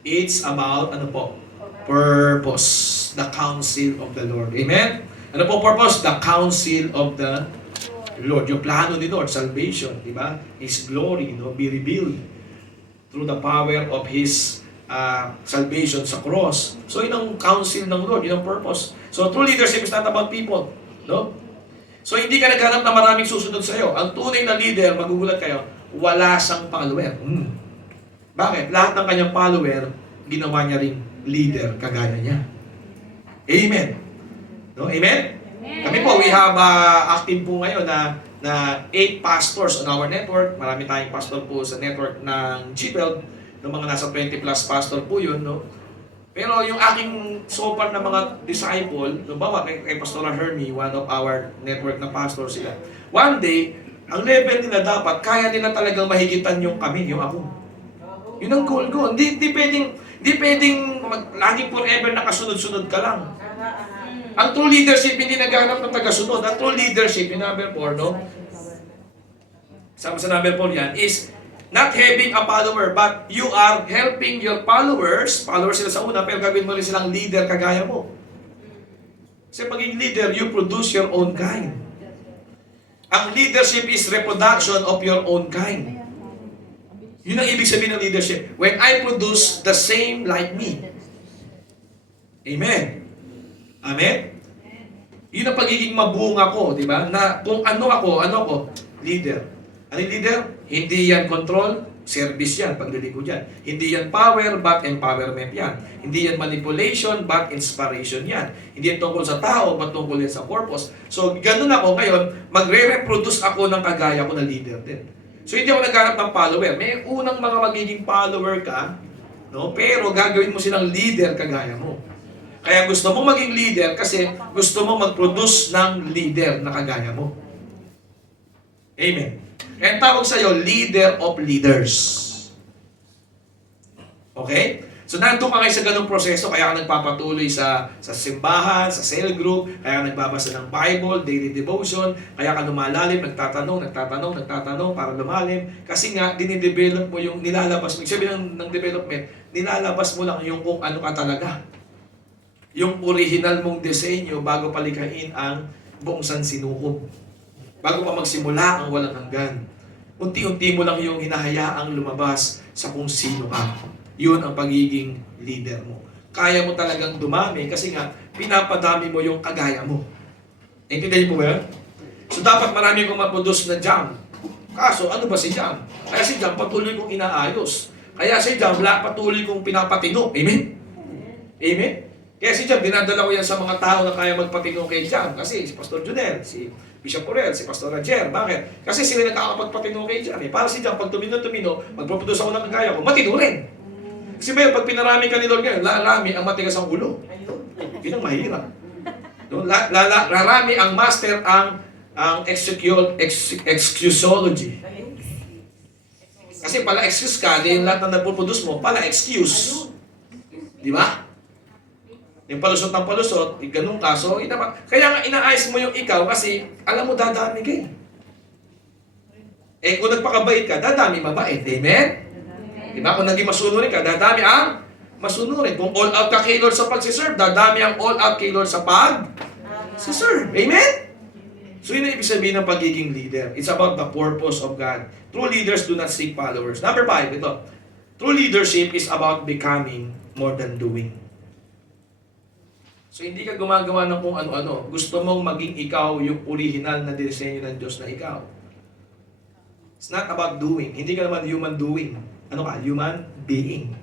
It's about, ano po? Purpose. The counsel of the Lord. Amen? Ano po purpose? The counsel of the Lord. Yung plano ni Lord, salvation, di ba? His glory, no? Be revealed through the power of His salvation sa cross. So, yun ang counsel ng Lord, yun ang purpose. So, true leadership is not about people. No? So, hindi ka naghanap na maraming susunod sa iyo. Ang tunay na leader, magugulat kayo, wala siyang follower. Bakit? Lahat ng kanyang follower, ginawa niya ring leader kagaya niya. Amen. No? Amen? Kami po, we have active po ngayon na 8 pastors on our network. Marami tayong pastor po sa network ng G12. Ng mga nasa 20 plus pastor po yun, no? Pero yung aking so far na mga disciple, bawa kay Pastor Hermie, one of our network na pastor sila. One day, ang level nila dapat, kaya nila talagang mahigitan yung kami, yung ako. Yun ang goal ko. Hindi pwedeng laging forever nakasunod-sunod ka lang. Ang true leadership, hindi naghahanap ng tagasunod. Ang true leadership, yung number 4, no? Sama sa number 4 yan, is not having a follower, but you are helping your followers sila sa una, pero gawin mo rin silang leader kagaya mo. Kasi pagiging leader, you produce your own kind. Ang leadership is reproduction of your own kind. Yun ang ibig sabihin ng leadership. When I produce the same like me. Amen. Amen? Yun ang pagiging mabunga ko, di ba? Na kung ano ako, leader. Ano yung leader? Hindi yan control, service yan, paglilingkod yan. Hindi yan power, but empowerment yan. Hindi yan manipulation, but inspiration yan. Hindi yan tungkol sa tao, but tungkol yan sa purpose. So, ganun ako ngayon, magre-reproduce ako ng kagaya ko na leader din. So, hindi ako naghanap ng follower. May unang mga magiging follower ka, no? Pero gagawin mo silang leader kagaya mo. Kaya gusto mo maging leader kasi gusto mo mag-produce ng leader na kagaya mo. Amen. Kaya tawag sa'yo, leader of leaders. Okay? So, nandun ka ngayon sa ganung proseso, kaya ka nagpapatuloy sa simbahan, sa cell group, kaya ka nagbabasa ng Bible, daily devotion, kaya ka lumalalim, nagtatanong para lumalim. Kasi nga, dinidevelop mo yung nilalabas mo. Ibig sabihin ng development, nilalabas mo lang yung kung ano ka talaga. Yung original mong disenyo bago palikain ang buong sansinukob. Bago pa magsimula ang walang hanggan. unti-unti mo lang yung hinahayaang lumabas sa kung sino ka. Yun ang pagiging leader mo. Kaya mo talagang dumami kasi nga, pinapadami mo yung kagaya mo. Intindihin mo ba yan? So dapat marami kong maproduce na jam. Kaso, ano ba si jam? Kaya si jam patuloy kong inaayos. Kaya si jam patuloy kong pinapatino. Amen? Amen? Kaya si Jam, dinadala ko yan sa mga tao na kaya magpatino kay Jam. Kasi si Pastor Junel, si Bishop Orel, si Pastor Rajer. Bakit? Kasi sila nakakapagpatino kay Jam. Para si Jam, pag tumino, magproproduce ako ng kaya ko, matino rin. Kasi ba pag pinarami ka ni Lord ngayon, larami ang matigas ang ulo. Yun ang mahirap. No? Rarami ang master ang excusology. Kasi pala excuse ka, di yung lahat na nagpo-produce mo, pala excuse. Di ba? Yung palusot ng palusot, ganun ka. So, kaya nga inaayos mo yung ikaw kasi alam mo dadami ka eh. Kung nagpakabait ka, dadami mabait. Amen? Diba? Kung naging masunurin ka, dadami ang masunurin. Kung all out ka kay Lord sa pagsiserve, dadami ang all out kay Lord sa pag-serve. Amen? So, yun ang ibig sabihin ng pagiging leader. It's about the purpose of God. True leaders do not seek followers. Number 5, ito. True leadership is about becoming more than doing. So, hindi ka gumagawa ng kung ano-ano. Gusto mong maging ikaw yung original na disenyo ng Diyos na ikaw. It's not about doing. Hindi ka naman human doing. Ano ka? Human being.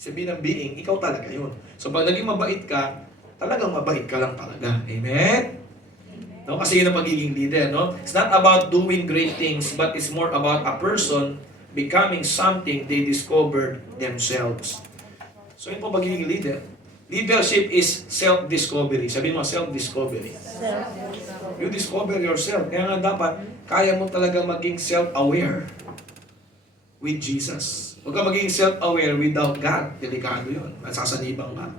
Sabihin ng being, ikaw talaga yun. So, pag naging mabait ka, talagang mabait ka lang talaga. Amen? No? Kasi yun ang pagiging leader. No? It's not about doing great things, but it's more about a person becoming something they discovered themselves. So, yun po pagiging leader. Leadership is self-discovery. Sabihin mo, self-discovery. You discover yourself. Kaya nga dapat, kaya mo talaga maging self-aware with Jesus. Huwag ka maging self-aware without God. Delikado yun. Masasanibang ka.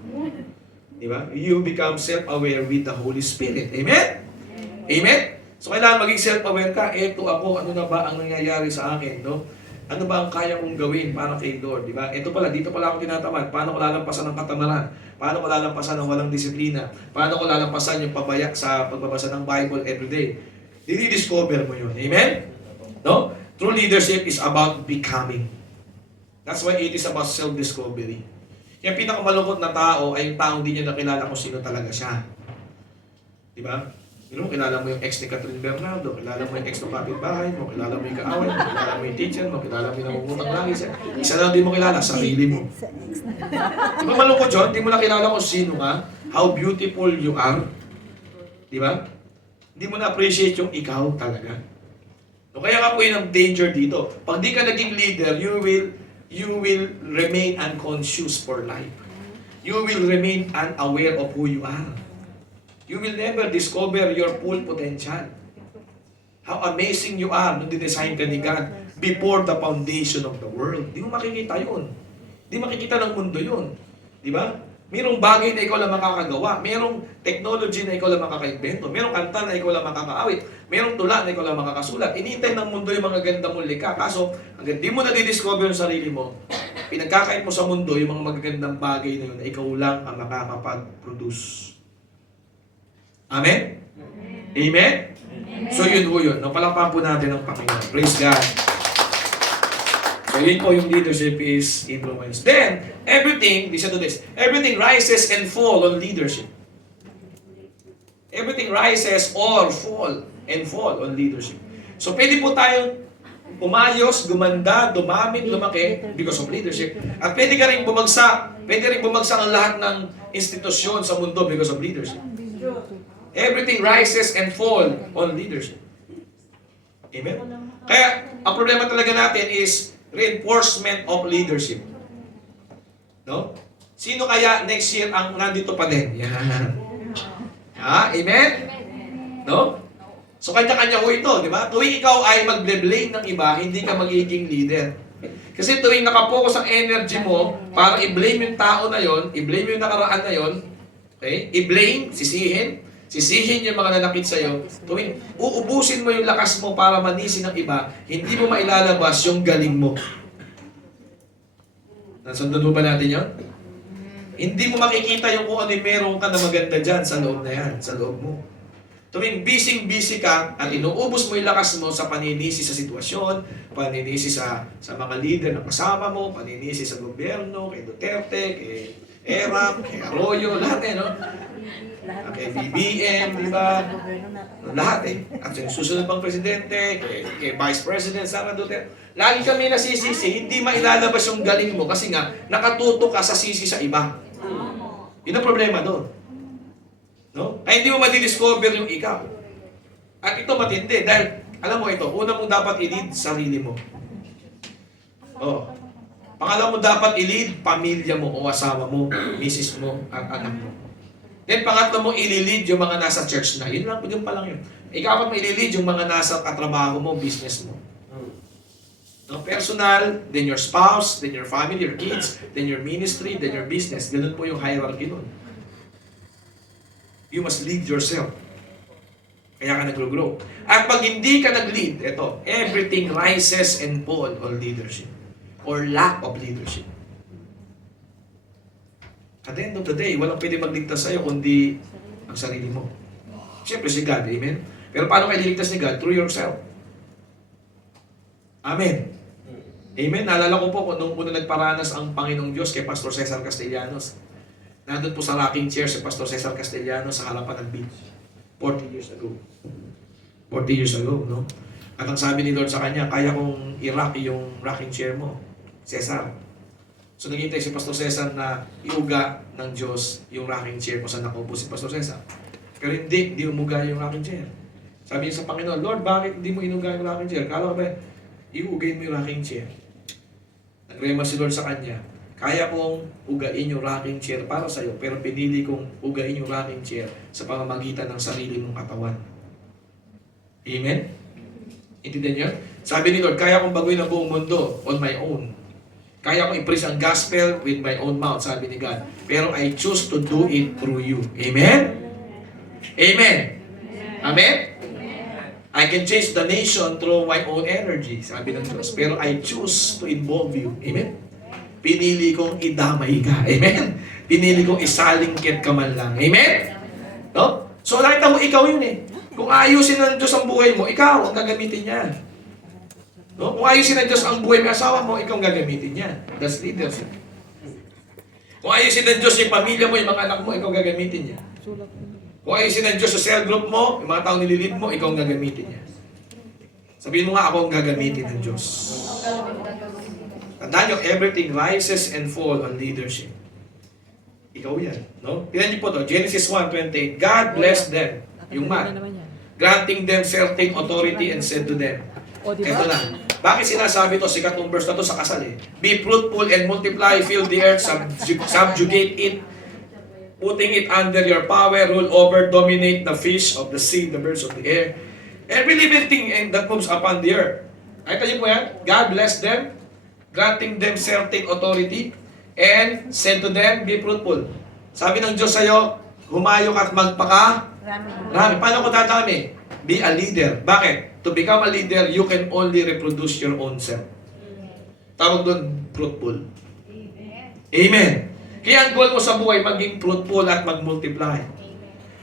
Diba? You become self-aware with the Holy Spirit. Amen? Amen? So, kailangan maging self-aware ka. Eto ako, ano na ba ang nangyayari sa akin? No? Ano ba ang kaya kong gawin para kay Lord? Diba? Ito pala, dito pala ako tinatamad. Paano ko lalampasan ng katamaran? Paano ko lalampasan ng walang disiplina? Paano ko lalampasan yung pabaya sa pagbabasa ng Bible everyday? Dini-discover mo yun. Amen? No? True leadership is about becoming. That's why it is about self-discovery. Yung pinakamalungkot na tao ay yung taong hindi niya nakilala kung sino talaga siya. Diba? You know, kilala mo yung ex ni Catherine Bernardo, kilala mo yung ex ng kapitbahay mo, kilala mo yung kaaway mo, kilala mo yung teacher mo, kilala mo yung namumutang lagi siya. Isa lang di mo kilala, sarili mo. Diba malungkot yun? Di mo nakilala kung sino ka, how beautiful you are. Diba? Hindi mo na-appreciate yung ikaw talaga. So, kaya nga po yun ang danger dito. Pag di ka naging leader, you will remain unconscious for life. You will remain unaware of who you are. You will never discover your full potential. How amazing you are nung dinesign ka ni God before the foundation of the world. Di mo makikita yun. Di makikita ng mundo yun. Di ba? Merong bagay na ikaw lang makakagawa. Merong technology na ikaw lang makaka-invento. Merong kanta na ikaw lang makakaawit. Merong tula na ikaw lang makakasulat. Inintay ng mundo yung mga ganda mong likha. Kaso, hanggang di mo na di-discover yung sarili mo, pinagkakait mo sa mundo yung mga magagandang bagay na yun na ikaw lang ang makakapag-produce. Amen? Amen? So yun po yun. Napalakpan po natin ang Panginoon. Praise God. So yun po yung leadership is influence. Then, everything, listen to this, everything rises and fall on leadership. Everything rises or fall and fall on leadership. So pwede po tayong umayos, gumanda, dumami, lumaki because of leadership. At pwede ka rin bumagsak. Pwede rin bumagsak ang lahat ng institusyon sa mundo because of leadership. Everything rises and fall on leadership. Amen? Kaya, ang problema talaga natin is reinforcement of leadership. No? Sino kaya next year ang nandito pa din? Yan. Ha? Amen? No? So, kanya-kanya ko ito, di ba? Tuwing ikaw ay mag-blame ng iba, hindi ka magiging leader. Kasi tuwing nakapokus ang energy mo para i-blame yung tao na yon, i-blame yung nakaraan na yon, okay? I-blame, sisihin yung mga nanakit sa'yo, tuwing uubusin mo yung lakas mo para manisin ng iba, hindi mo mailalabas yung galing mo. Nasundan mo ba natin yun? Hindi mo makikita yung kung ano yung meron ka na maganda dyan sa loob na yan, sa loob mo. Tuwing busy ka at inuubos mo yung lakas mo sa paninisi sa sitwasyon, paninisi sa mga leader na kasama mo, paninisi sa gobyerno, kay Duterte, kay ERAP, kay Arroyo, lahat no? Kay BBM, di ba? Lahat At yung susunod pang presidente, kay Vice President Sara Duterte, lagi kami nasisisi, hindi mailalabas yung galing mo kasi nga nakatuto ka sa sisi sa iba. Yun ang problema doon. No? Ay hindi mo madidiscover yung ikaw. At ito matindi dahil alam mo ito, una mong dapat i-lead sarili mo. Oh. Pangalawa mo dapat i-lead pamilya mo o asawa mo, misis mo, at anak mo. Then pangatlo mo i-lead yung mga nasa church na. Yun pa lang yun. Ikapat mo i-lead yung mga nasa katrabaho mo, business mo. No, personal, then your spouse, then your family, your kids, then your ministry, then your business. Ganun po yung hierarchy nun. You must lead yourself. Kaya ka nag-grow. At pag hindi ka nag-lead, ito, everything rises and falls on leadership. Or lack of leadership. At the end of the day, walang pwede magligtas sa'yo kundi ang sarili mo. Siyempre si God, amen? Pero paano kayo liligtas ni God? Through yourself. Amen. Amen. Naalala ko po nung una nagparanas ang Panginoong Diyos kay Pastor Cesar Castellanos. Nandun po sa rocking chair si Pastor Cesar Castellanos sa harapan ng beach. 40 years ago. 40 years ago, no? At ang sabi ni Lord sa kanya, kaya kong i-rock yung rocking chair mo, Cesar. So naghintay si Pastor Cesar na iuga ng Diyos yung rocking chair kung saan nakaupo si Pastor Cesar. Pero hindi umuga yung rocking chair. Sabi niya sa Panginoon, Lord, bakit hindi mo inuga yung rocking chair? Kala ko ba, iugay mo yung rocking chair. Nagrema si Lord sa kanya, kaya kong ugain yung rocking chair para sa'yo, pero pinili kong ugain yung rocking chair sa pamamagitan ng sarili mong katawan. Amen? Intindihan niyo? Sabi ni Lord, kaya kong baguhin ang buong mundo on my own. Kaya kong i-preach ang gospel with my own mouth, sabi ni God. Pero I choose to do it through you. Amen? Amen? Amen? I can change the nation through my own energy, sabi ng Diyos. Pero I choose to involve you. Amen? Pinili kong idamay ka. Amen? Pinili kong isalingkit ka man lang. Amen? No? So nakita mo, ikaw yun Kung ayusin ng Diyos ang buhay mo, ikaw ang gagamitin niya. No? Kung ayusin ng Diyos ang buhay ng asawa mo, ikaw ang gagamitin niya. That's leadership. Kung ayusin ng Diyos yung pamilya mo, yung mga anak mo, ikaw ang gagamitin niya. Kung ayusin ng Diyos sa cell group mo, yung mga taong nililid mo, ikaw ang gagamitin niya. Sabihin mo nga, ako ang gagamitin ng Diyos. Tandaan nyo, everything rises and falls on leadership. Ikaw yan. No? Tignan niyo po to, Genesis 1:28. God blessed them, yung man, granting them certain authority and said to them, ito na. Bakit sinasabi to? Sikat ng verse na to sa kasal Be fruitful and multiply, fill the earth, subjugate it, putting it under your power, rule over, dominate the fish of the sea, the birds of the air, every living thing that moves upon the earth. Ay, tayo po yan. God blessed them, granting them certain authority, and said to them, be fruitful. Sabi ng Diyos sa'yo, humayok at magpaka-rami. Paano ko tatami? Be a leader. Bakit? To become a leader, you can only reproduce your own self. Tawag doon, fruitful. Amen. Kaya ang goal mo sa buhay, maging fruitful at mag-multiply.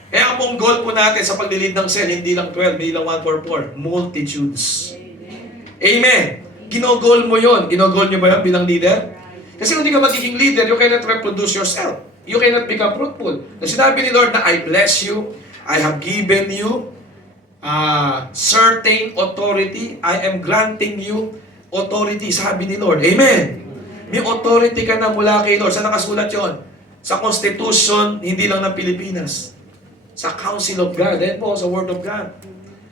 Kaya ang pong goal po natin sa paglilid ng cell, hindi lang 12, hindi lang 144, multitudes. Amen. Ginogol mo yon. Ginogol nyo ba yun bilang leader? Kasi kung hindi ka magiging leader, you cannot reproduce yourself. You cannot become fruitful. Kasi sinabi ni Lord na, I bless you, I have given you certain authority, I am granting you authority, sabi ni Lord. Amen. May authority ka na mula kay Lord. Saan nakasulat yon? Sa Constitution, hindi lang ng Pilipinas. Sa Council of God, then po, sa Word of God.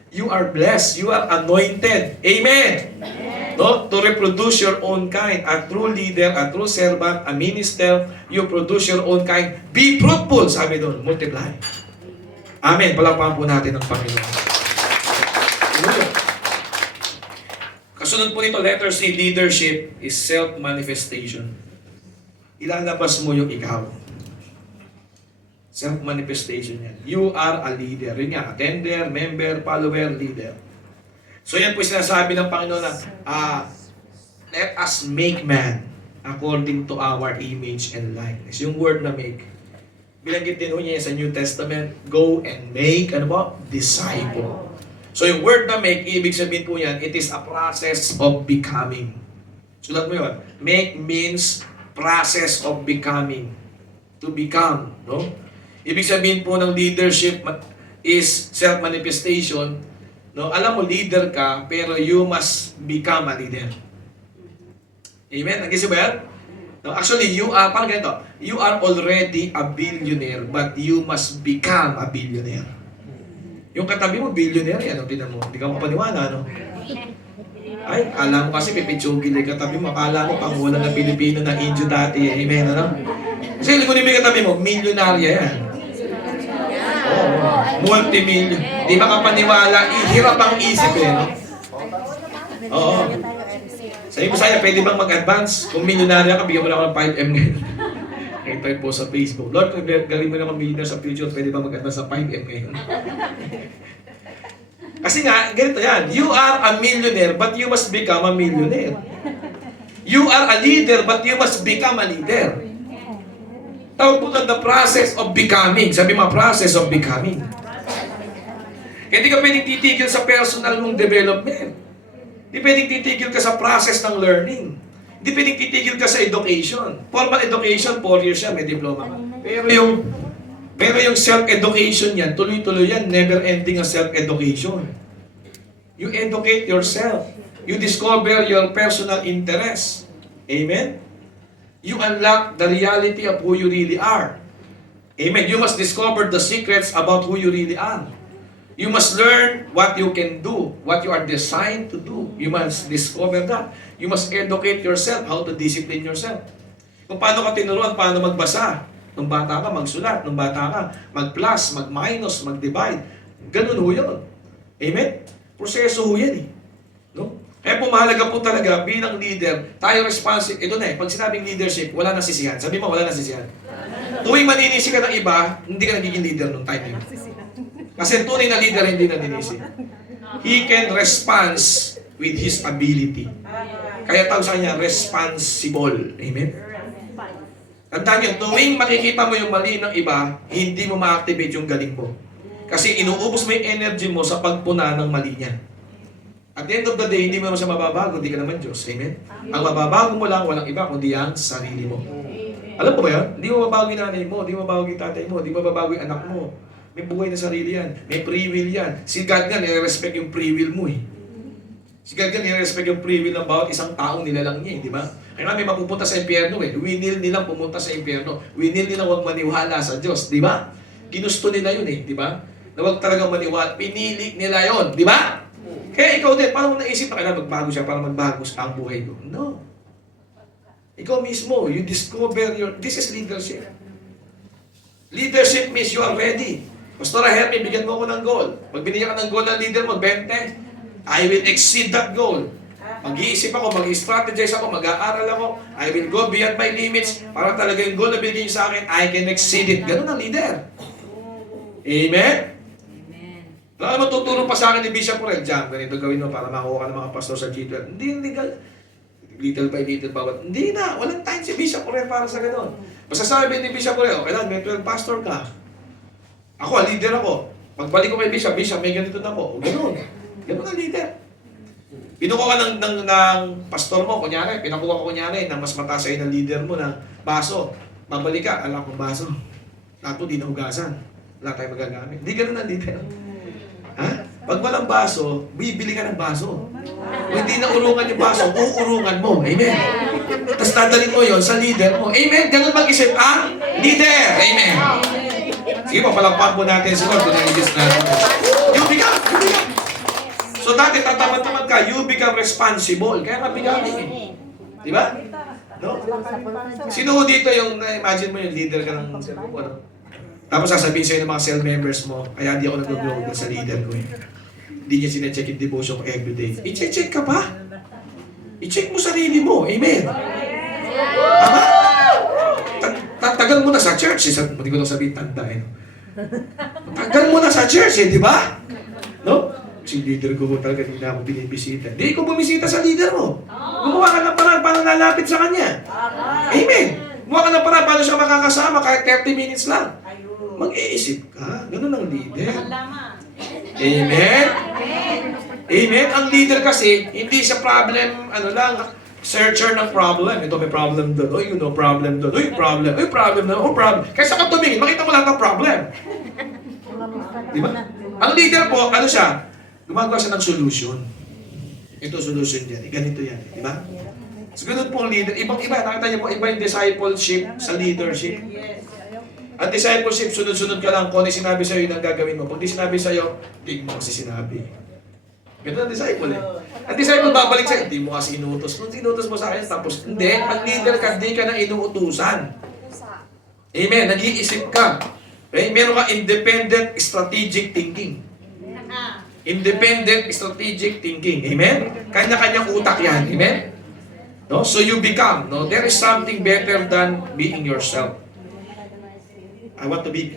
You are blessed. You are anointed. Amen. No? To reproduce your own kind. A true leader, a true servant, a minister, you produce your own kind. Be fruitful, sabi doon. Multiply. Amen. Palakpakan po natin ang Panginoon. Kasunod po nito, letter C, leadership is self-manifestation. Ilalabas mo yung ikaw. Self-manifestation yan. You are a leader. Yun nga, attender, member, follower, leader. So yan po sinasabi ng Panginoon na, let us make man according to our image and likeness. Yung word na make. Binanggit din ho niya sa New Testament, go and make, ano po? Disciple. So yung word na make, ibig sabihin po yan, it is a process of becoming. Sulat mo yun. Make means process of becoming. To become, no? Ibig sabihin po ng leadership is self-manifestation. No? Alam mo, leader ka, pero you must become a leader. Amen? Nag-isip ba yan? No, actually, you are, parang ganito, you are already a billionaire, but you must become a billionaire. Yung katabi mo, billionaire yan, tinan mo, hindi ka mapaniwala, no? Ay, alam mo kasi pipitsugil yung katabi mo, akala mo pangunan ng Pilipino na Indio dati, amen, ano? Kasi ligunin mo yung katabi mo, milyonarya yan. Multi-million. Di makapaniwala, hirap ang isip eh, no? Oo. Sabi ko sa'yo, pwede bang mag-advance? Kung milyonarya ka, bigyan mo lang ako ng 5M ngayon. Nakita po sa Facebook. Lord, kung galing mo na akong millionaire sa future, pwede ba mag-advance ng 5M ngayon? Kasi nga, ganito yan. You are a millionaire, but you must become a millionaire. You are a leader, but you must become a leader. Tawag po the process of becoming. Sabi mo, process of becoming. Kaya hindi ka pwedeng titigil sa personal mong development. Hindi pwedeng titigil ka sa process ng learning. Hindi pwedeng titigil ka sa education. Formal education, 4 years siya, may diploma ka. Pero yung self-education yan, tuloy-tuloy yan, never-ending ang self-education. You educate yourself. You discover your personal interests. Amen? You unlock the reality of who you really are. Amen? You must discover the secrets about who you really are. You must learn what you can do, what you are designed to do. You must discover that. You must educate yourself, how to discipline yourself. Kung paano ka tinuruan, paano magbasa. Nung bata ka, magsulat. Nung bata ka, mag-plus, mag-minus, mag-divide. Ganun ho yun. Amen? Proseso ho yan eh. No? Kaya po mahalaga po talaga bilang leader, tayo responsible. Ito na eh, pag sinabing leadership, wala nang sisihan. Sabi mo, wala nang sisihan. Tuwing maninisi ka ng iba, hindi ka nagiging leader nung time yun. Kasi tunay na leader hindi naninisi. He can respond with his ability. Kaya tawag sa kanya, responsible. Amen? Tandaan nyo, tuwing makikita mo yung mali ng iba, hindi mo ma-activate yung galing mo. Kasi inuubos mo yung energy mo sa pagpuna ng mali niya. At the end of the day, hindi mo naman siya mababago, hindi ka naman Diyos. Amen? Ang mababago mo lang, walang iba, kundi ang sarili mo. Alam mo ba yan? Hindi mo mababago yung nanay mo, hindi mo mababago yung tatay mo, hindi mo mababago yung anak mo. May buhay na sarili yan. May free will yan. Si God nga, nire-respect yung free will mo eh. Si God nga, nire-respect yung free will ng bawat isang taong nilalang niya eh, di ba? Kaya nga may mapupunta sa impyerno eh. Winil nilang pumunta sa impyerno. Winil nilang huwag maniwala sa Diyos, di ba? Ginusto nila yun eh, di ba? Na huwag talagang maniwala. Pinili nila yun, di ba? Kaya ikaw din, paano mo naisip na kailangan magbago siya para magbago ang buhay ko? No. Ikaw mismo, you discover this is leadership. Leadership means you are ready. Pastor, help me, bigyan mo ako ng goal. Pag binigyan ka ng goal ng leader mo, 20, I will exceed that goal. Mag-iisip ako, mag-strategize ako, mag-aaral ako, I will go beyond my limits para talaga yung goal na binigyan niyo sa akin, I can exceed it. Ganun ang leader. Amen? Alam mo, tutulong pa sa akin ni Bishop Corel, Jam, ganito gawin mo para makuha ka ng mga pastor sa G12. Hindi legal. Little by little, bawat. Hindi na, walang time si Bishop Corel para sa ganun. Basta sabi ni Bishop Corel, kailan, may 12 pastor ka. Ako, leader ako. Pagbalik ko kay Bishop, Bishop, may ganito na ako. Ganun. Ganun ang leader. Pinukuha ka ng pastor mo, kunyari, pinakuha ko kunyari na mas mataas sa'yo ng leader mo ng baso. Babalik ka, alam kong baso. Lato, di nahugasan. Wala tayo magagamit. Hindi ganun ang leader. Ha? Pag walang baso, bibili ka ng baso. Kung hindi na urungan yung baso, uurungan mo. Amen. Tapos dadalhin mo yon sa leader mo. Amen. Ganun mag-isip ang leader. Amen. Sige po, palakpan po natin si Lord kung nangigis natin. You become. So dati tatamad-tamad ka, you become responsible. Kaya mabigamit eh. Di ba? No? Sino dito yung, na-imagine mo yung leader ka ng ano? Tapos sasabihin sa'yo ng mga cell members mo, kaya di ako nag-grow sa leader ko eh. Hindi niya sinecheck yung devotion ko everyday. I-check ka pa? I-check mo sarili mo. Amen. Tama? Tagal mo na sa church. Hindi ko lang sabihin tanda eh. Tagal mo na sa church eh, di ba? No? Si leader ko talaga hindi na ako binibisita. Hindi ko bumisita sa leader mo. Gumawa ka ng parang lalapit sa kanya. Amen. Gumawa ka ng paraan, paano siya makakasama kahit 30 minutes lang? Mag-iisip ka. Ganun ang leader. Amen? Amen? Ang leader kasi, hindi siya problem, searcher ng problem. Ito may problem doon. Uy, problem doon. Uy, problem. Uy, problem na. Oh, problem. Kaysa ka tumingin, makita mo lahat ng problem. Di ba? Ang leader po, siya? Gumagawa siya ng solution. Ito solution yan. Ganito yan. Di ba? So, ganun po ang leader. Ibang-iba. Nakita niyo po, iba yung discipleship sa leadership. Ang discipleship, sunod-sunod ka lang. Kung ano sinabi sa'yo, yun ang gagawin mo. Pag di sinabi sa'yo, hindi mo kasi sinabi. Ganun ang disciple eh. Ang disciple babalik sa'yo, hindi mo kasi inuutos. Kung inuutos mo sa akin, tapos hindi. Pag leader ka, hindi ka na inuutusan. Amen. Nag-iisip ka. Okay? Meron ka independent strategic thinking. Independent strategic thinking. Amen? Kanya-kanyang utak yan. Amen? No? So you become. No? There is something better than being yourself. I want to be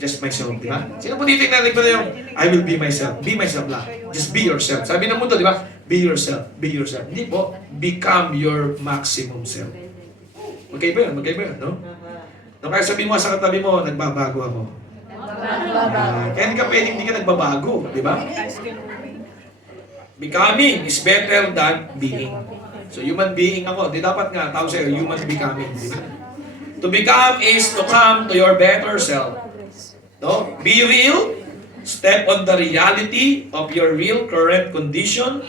just myself, di ba? Sino po dito yung narinig ko na yung I will be myself. Be myself lang. Just be yourself. Sabi ng mundo, di ba? Be yourself. Be yourself. Hindi po, become your maximum self. Magkaiba yun, no? No, kaya sabi mo sa katabi mo, nagbabago ako. Kaya hindi ka pwedeng hindi ka nagbabago, di ba? Becoming is better than being. So human being ako, di dapat nga, tawag sa'yo, human becoming. Di ba? To become is to come to your better self. No? Be real. Step on the reality of your real current condition.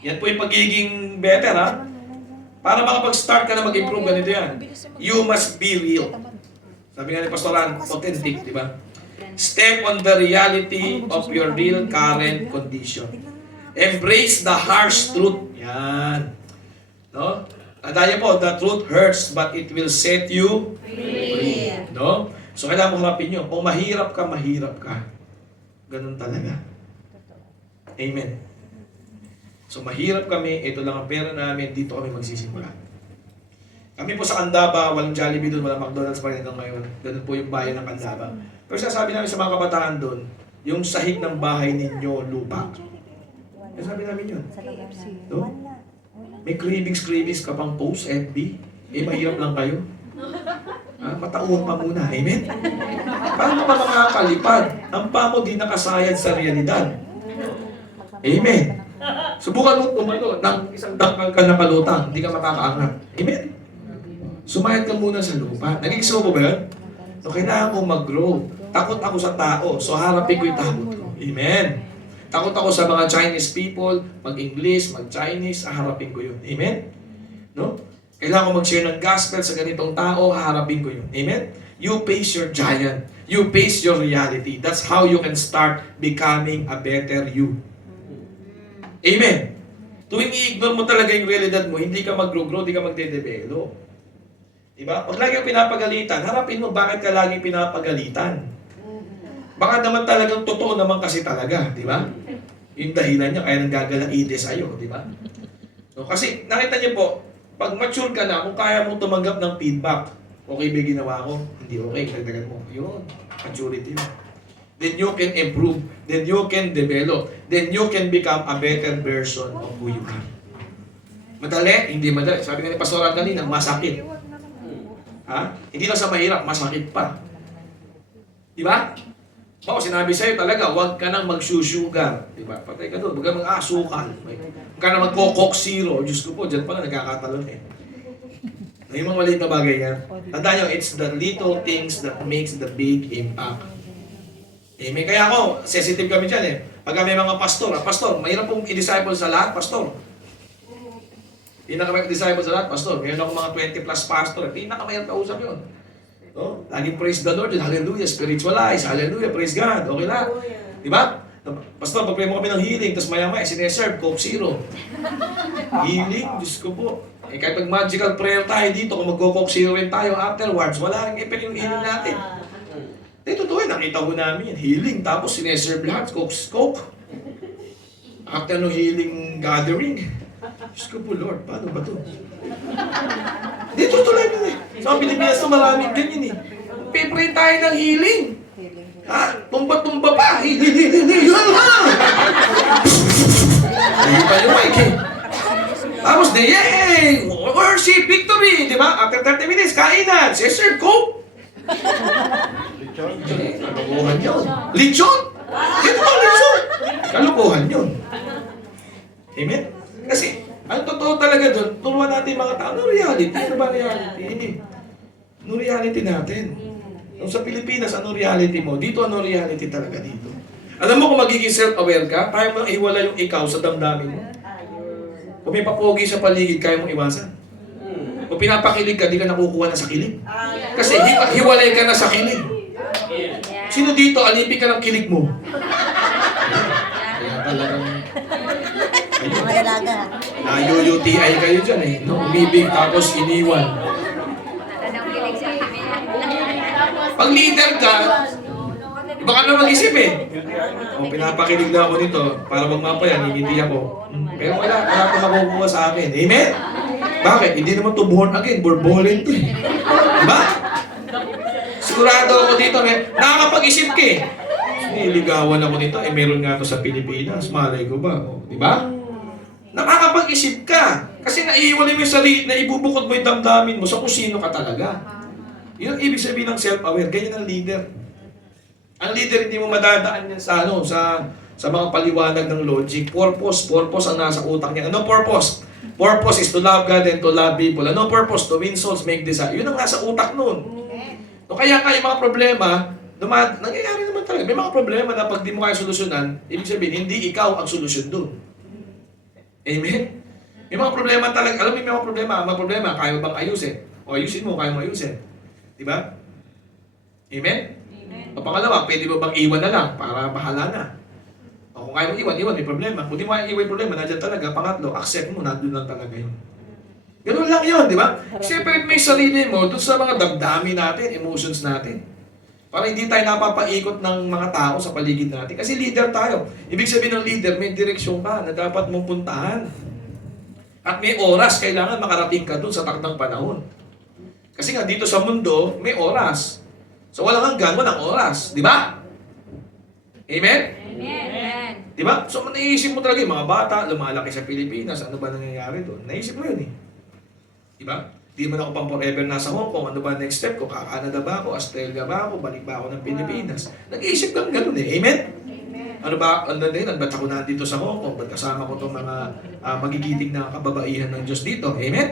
Yan po yung pagiging better, ha? Para makapag-start ka na mag-improve, ganito yan. You must be real. Sabi nga ni Pastoran, authentic, di ba? Step on the reality of your real current condition. Embrace the harsh truth. Yan. No? Adaya po, the truth hurts, but it will set you free. No? So, kailangan mo harapin nyo. Kung mahirap ka, mahirap ka. Ganun talaga. Amen. So, mahirap kami, ito lang ang pera namin, dito kami magsisimula. Kami po sa Candaba, walang Jollibee doon, walang McDonald's pa rin hanggang ngayon. Ganun po yung bayan ng Candaba. Pero sabi namin sa mga kabataan doon, yung sahig ng bahay ninyo, lupa. Sabi namin yun. No? May cravings ka pang post, FB. Mahirap lang kayo. Matauhan pa muna. Amen? Paano ka makakalipad? Ang pa mo di nakasayad sa realidad. Amen? Subukan mo tumalo ng isang dangkal ka na kalutang, hindi ka makakaangat. Amen? Sumayad ka muna sa lupa. Nagigsaw mo ba yun? So, kailangan ko mag-grow. Takot ako sa tao, so harapin ko yung takot ko. Amen? Takot ako sa mga Chinese people, mag-English, mag-Chinese, harapin ko yun. Amen? No? Kailangan ko mag-share ng gospel sa ganitong tao, harapin ko yun. Amen? You face your giant. You face your reality. That's how you can start becoming a better you. Amen? Tuwing i-ignore mo talaga yung realidad mo, hindi ka mag-grow, hindi ka magde-develop. Diba? Pag lagi kang pinapagalitan, harapin mo bakit ka lagi pinapagalitan. Baka naman talagang totoo naman kasi talaga, di ba? Yung dahilan niya, kaya nanggagalaide sa'yo, di ba? So, kasi nakita niyo po, pag mature ka na, kung kaya mo tumanggap ng feedback, okay ba ginawa ko? Hindi okay, dagdagan mo. Yun, maturity yun. Then you can improve, then you can develop, then you can become a better version of who you are. Madali? Hindi madali. Sabi nga ni Pastoran kanina, masakit. Ha? Hindi lang sa mahirap, masakit pa. Di ba? Oo, sinabi sa'yo talaga, huwag ka nang magsusugar. Diba? Patay ka doon, huwag ka mag-asukal. Huwag ka nang mag-coke zero. Diyos ko po, dyan pala nagkakatalon eh. Yung mga maliit na bagay yan. Tandaan nyo, it's the little things that makes the big impact. Amen. Kaya ako, sensitive kami dyan eh. Pag may mga pastor, pastor, mahirap pong i-disciple sa lahat, pastor. Pinakamahirap i-disciple sa lahat, pastor. Mayroon ako mga 20 plus pastor. Pinakamahirap kausap yun. No? Laging praise the Lord, hallelujah, spiritualize, hallelujah, praise God, okay lang. Diba? Pastor, pag-pray mo kami ng healing, tapos maya-maya, sineserve, Coke Zero. Healing, Diyos ko po. Kahit pag magical prayer tayo dito, kung mag-Coke Zero rin tayo afterwards, wala rin effect yung healing natin. Totoo yun, nakita ko namin yan, healing, tapos sineserve lahat, Coke. After no healing gathering, Diyos ko po, Lord, paano ba to? Dito tuloy mo eh. Sa Pilipinas na maraming ganyan eh. Pipray tayo ng healing. Ha? Tumba-tumba pa. Hindi pa yung mic eh. Tapos di, yay! Worship, victory! Di ba? After 30 minutes, kainan. Serve Coke. Kalukuhan yun. Lechon? Ito ba lechon? Kalukuhan yun. Amen? Kasi, ang totoo talaga doon, turuan natin mga tao, no reality? Ano ba reality? No reality natin. Kung sa Pilipinas, ano reality mo? Dito, ano reality talaga dito? Alam mo kung magiging self-aware ka, kaya mo iwala yung ikaw sa damdamin mo. Kung may papogi sa paligid, kaya mong iwasan. Kung pinapakilig ka, di ka nakukuha na sa kilig. Kasi hiwalay ka na sa kilig. Sino dito, alipin ka ng kilig mo? Kaya talagang... Mga dalaga. UTI kayo dyan eh. No? Umibig tapos iniwan. Pag leader ka, iba ka na mag-isip eh. O, pinapakilig na ako nito para magmapaya, ngingiti ako. Pero wala akong makukuha sa akin. Amen? Bakit? Hindi naman to born again, borbolin to eh. Diba? Sigurado ako dito, nakakapag-isip ka eh. Niligawan ako nito, meron nga to sa Pilipinas. Malay ko ba? O, diba? Nakakapag-isip ka. Kasi naiiwalay mo yung sarili, naibubukod mo yung damdamin mo sa kung sino ka talaga. Yun ang ibig sabihin ng self-aware. Ganyan ang leader. Ang leader hindi mo madadaan yan sa mga paliwanag ng logic. Purpose ang nasa utak niya. Ano purpose? Purpose is to love God and to love people. Ano purpose? To win souls, make desire. Yun ang nasa utak nun. So, kaya yung mga problema, nangyayari naman talaga. May mga problema na pag di mo kaya solusyonan, ibig sabihin, hindi ikaw ang solusyon dun. Amen? May mga problema talaga. Alam mo, may mga problema, kaya mo bang ayusin? O ayusin mo, kaya mo ayusin. Diba? Amen? O pangalawa, pwede mo bang iwan na lang para bahala na? O kung kaya mo iwan, may problema. Kung di mo kaya iwan yung problema, nandiyan talaga. Pangatlo, accept mo, nandun lang talaga yun. Ganun lang yun, di ba? Siyempre, may sarili mo dun sa mga damdamin natin, emotions natin. Para hindi tayo napapaikot ng mga tao sa paligid natin. Kasi leader tayo. Ibig sabihin ng leader, may direksyon ka na dapat mong puntahan. At may oras, kailangan makarating ka dun sa takdang panahon. Kasi nga, dito sa mundo, may oras. So, walang hanggan, walang oras. Di ba? Amen? Amen. Di ba? So, naisip mo talaga yung mga bata, lumalaki sa Pilipinas, ano ba nangyayari doon? Naisip mo yun eh. Di ba? Di man ako pang forever nasa Hong Kong, ano ba next step ko? Kaka-Canada ba ako? Australia ba ako? Balik ba ako ng Pilipinas? Nag-iisip kang ganun eh. Amen? Ano ba, ba't ako nandito sa Hong Kong? Ba't kasama ko itong mga magigiting na kababaihan ng Diyos dito? Amen?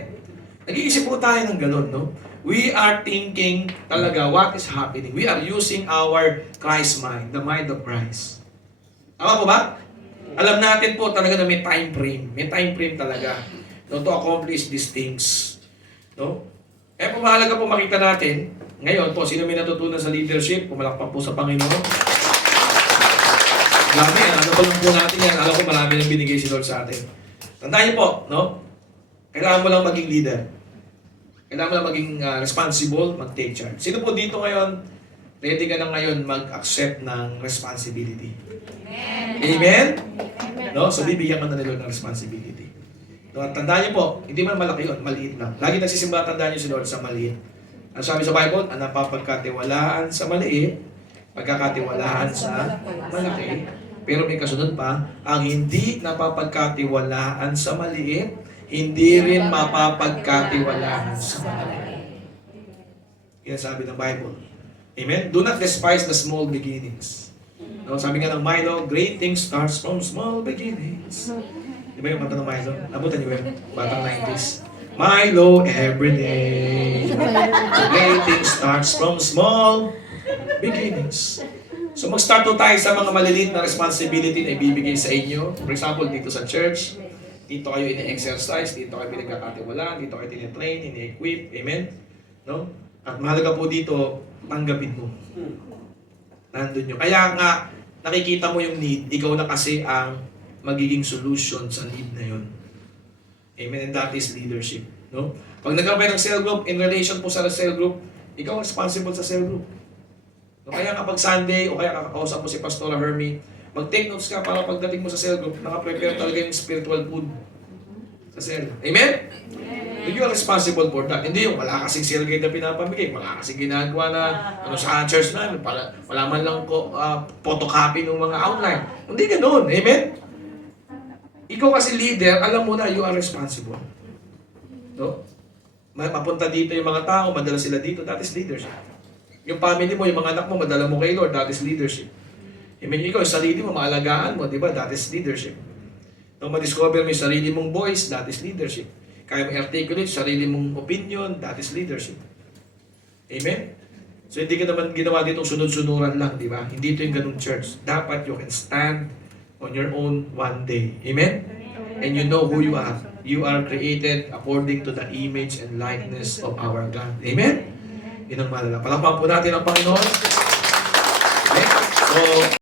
Nag-iisip po tayo ng ganun, no? We are thinking talaga what is happening. We are using our Christ mind, the mind of Christ. Tama po ba? Alam natin po talaga na may time frame. May time frame talaga, no, to accomplish these things. No? Kaya po mahalaga po makita natin, ngayon po, sino may natutunan sa leadership, pumalakpak po sa Panginoon. Marami, ano ba lang po natin yan? Alam ko marami nang binigay si Lord sa atin. Tandaan niyo po, no? Kailangan mo lang maging leader. Kailangan mo lang maging responsible, mag-take charge. Sino po dito ngayon, ready ka na ngayon mag-accept ng responsibility? Amen? No? So, bibigyan ka na nila ng responsibility. No, at tandaan niyo po, hindi man malaki yun, maliit lang. Lagi nagsisimba, tandaan niyo si Lord sa maliit. Ang sabi sa Bible, ang napapagkatiwalaan sa maliit, pagkakatiwalaan sa malaki. Pero may kasunod pa, ang hindi napapagkatiwalaan sa maliit, hindi rin mapapagkatiwalaan sa malaki. Yan sabi ng Bible. Amen? Do not despise the small beginnings. No, sabi nga ng Milo, great things starts from small beginnings. Di ba yung kanta ng Milo? Nabutan niyo ba yun? Batang 90s. Milo everyday. Great things starts from small beginnings. So mag-start po tayo sa mga maliliit na responsibility na ibibigay sa inyo. For example, dito sa church, dito kayo ini-exercise, dito kayo pinagkakatiwalaan, dito kayo tine-train, ini-equip. Amen? No? At mahalaga po dito, tanggapin mo. Nandun nyo. Kaya nga, nakikita mo yung need, ikaw na kasi ang magiging solution sa need na yun. Amen? And that is leadership. No? Pag nagkaroon ng cell group, in relation po sa cell group, ikaw ang responsible sa cell group. No? Kaya kapag Sunday, o kaya kakakausap mo si Pastora Hermie, mag-take notes ka para pagdating mo sa cell group, nakaprepare talaga yung spiritual food sa cell. Amen? You are responsible for that. Hindi yung wala kasing cell gate na pinapamigay, wala kasing ginagawa na sa church namin, wala man lang ko photocopy ng mga outline. Hindi ganoon. Amen? ikaw kasi leader, alam mo na you are responsible. No? Mapunta dito yung mga tao, madala sila dito, that is leadership. Yung family mo, yung mga anak mo, madala mo kay Lord, that is leadership. I mean, ikaw, yung sarili mo, maalagaan mo, di ba? That is leadership. Nung ma-discover mo yung sarili mong voice, that is leadership. Kaya mo articulate sarili mong opinion, that is leadership. Amen? So, hindi ka naman ginawa ditong sunod-sunuran lang, di ba? Hindi ito yung ganung church. Dapat you can stand on your own one day. Amen? And you know who you are. You are created according to the image and likeness of our God. Amen? Yun ang malala. Palakpakan po natin ang Panginoon. Okay? So,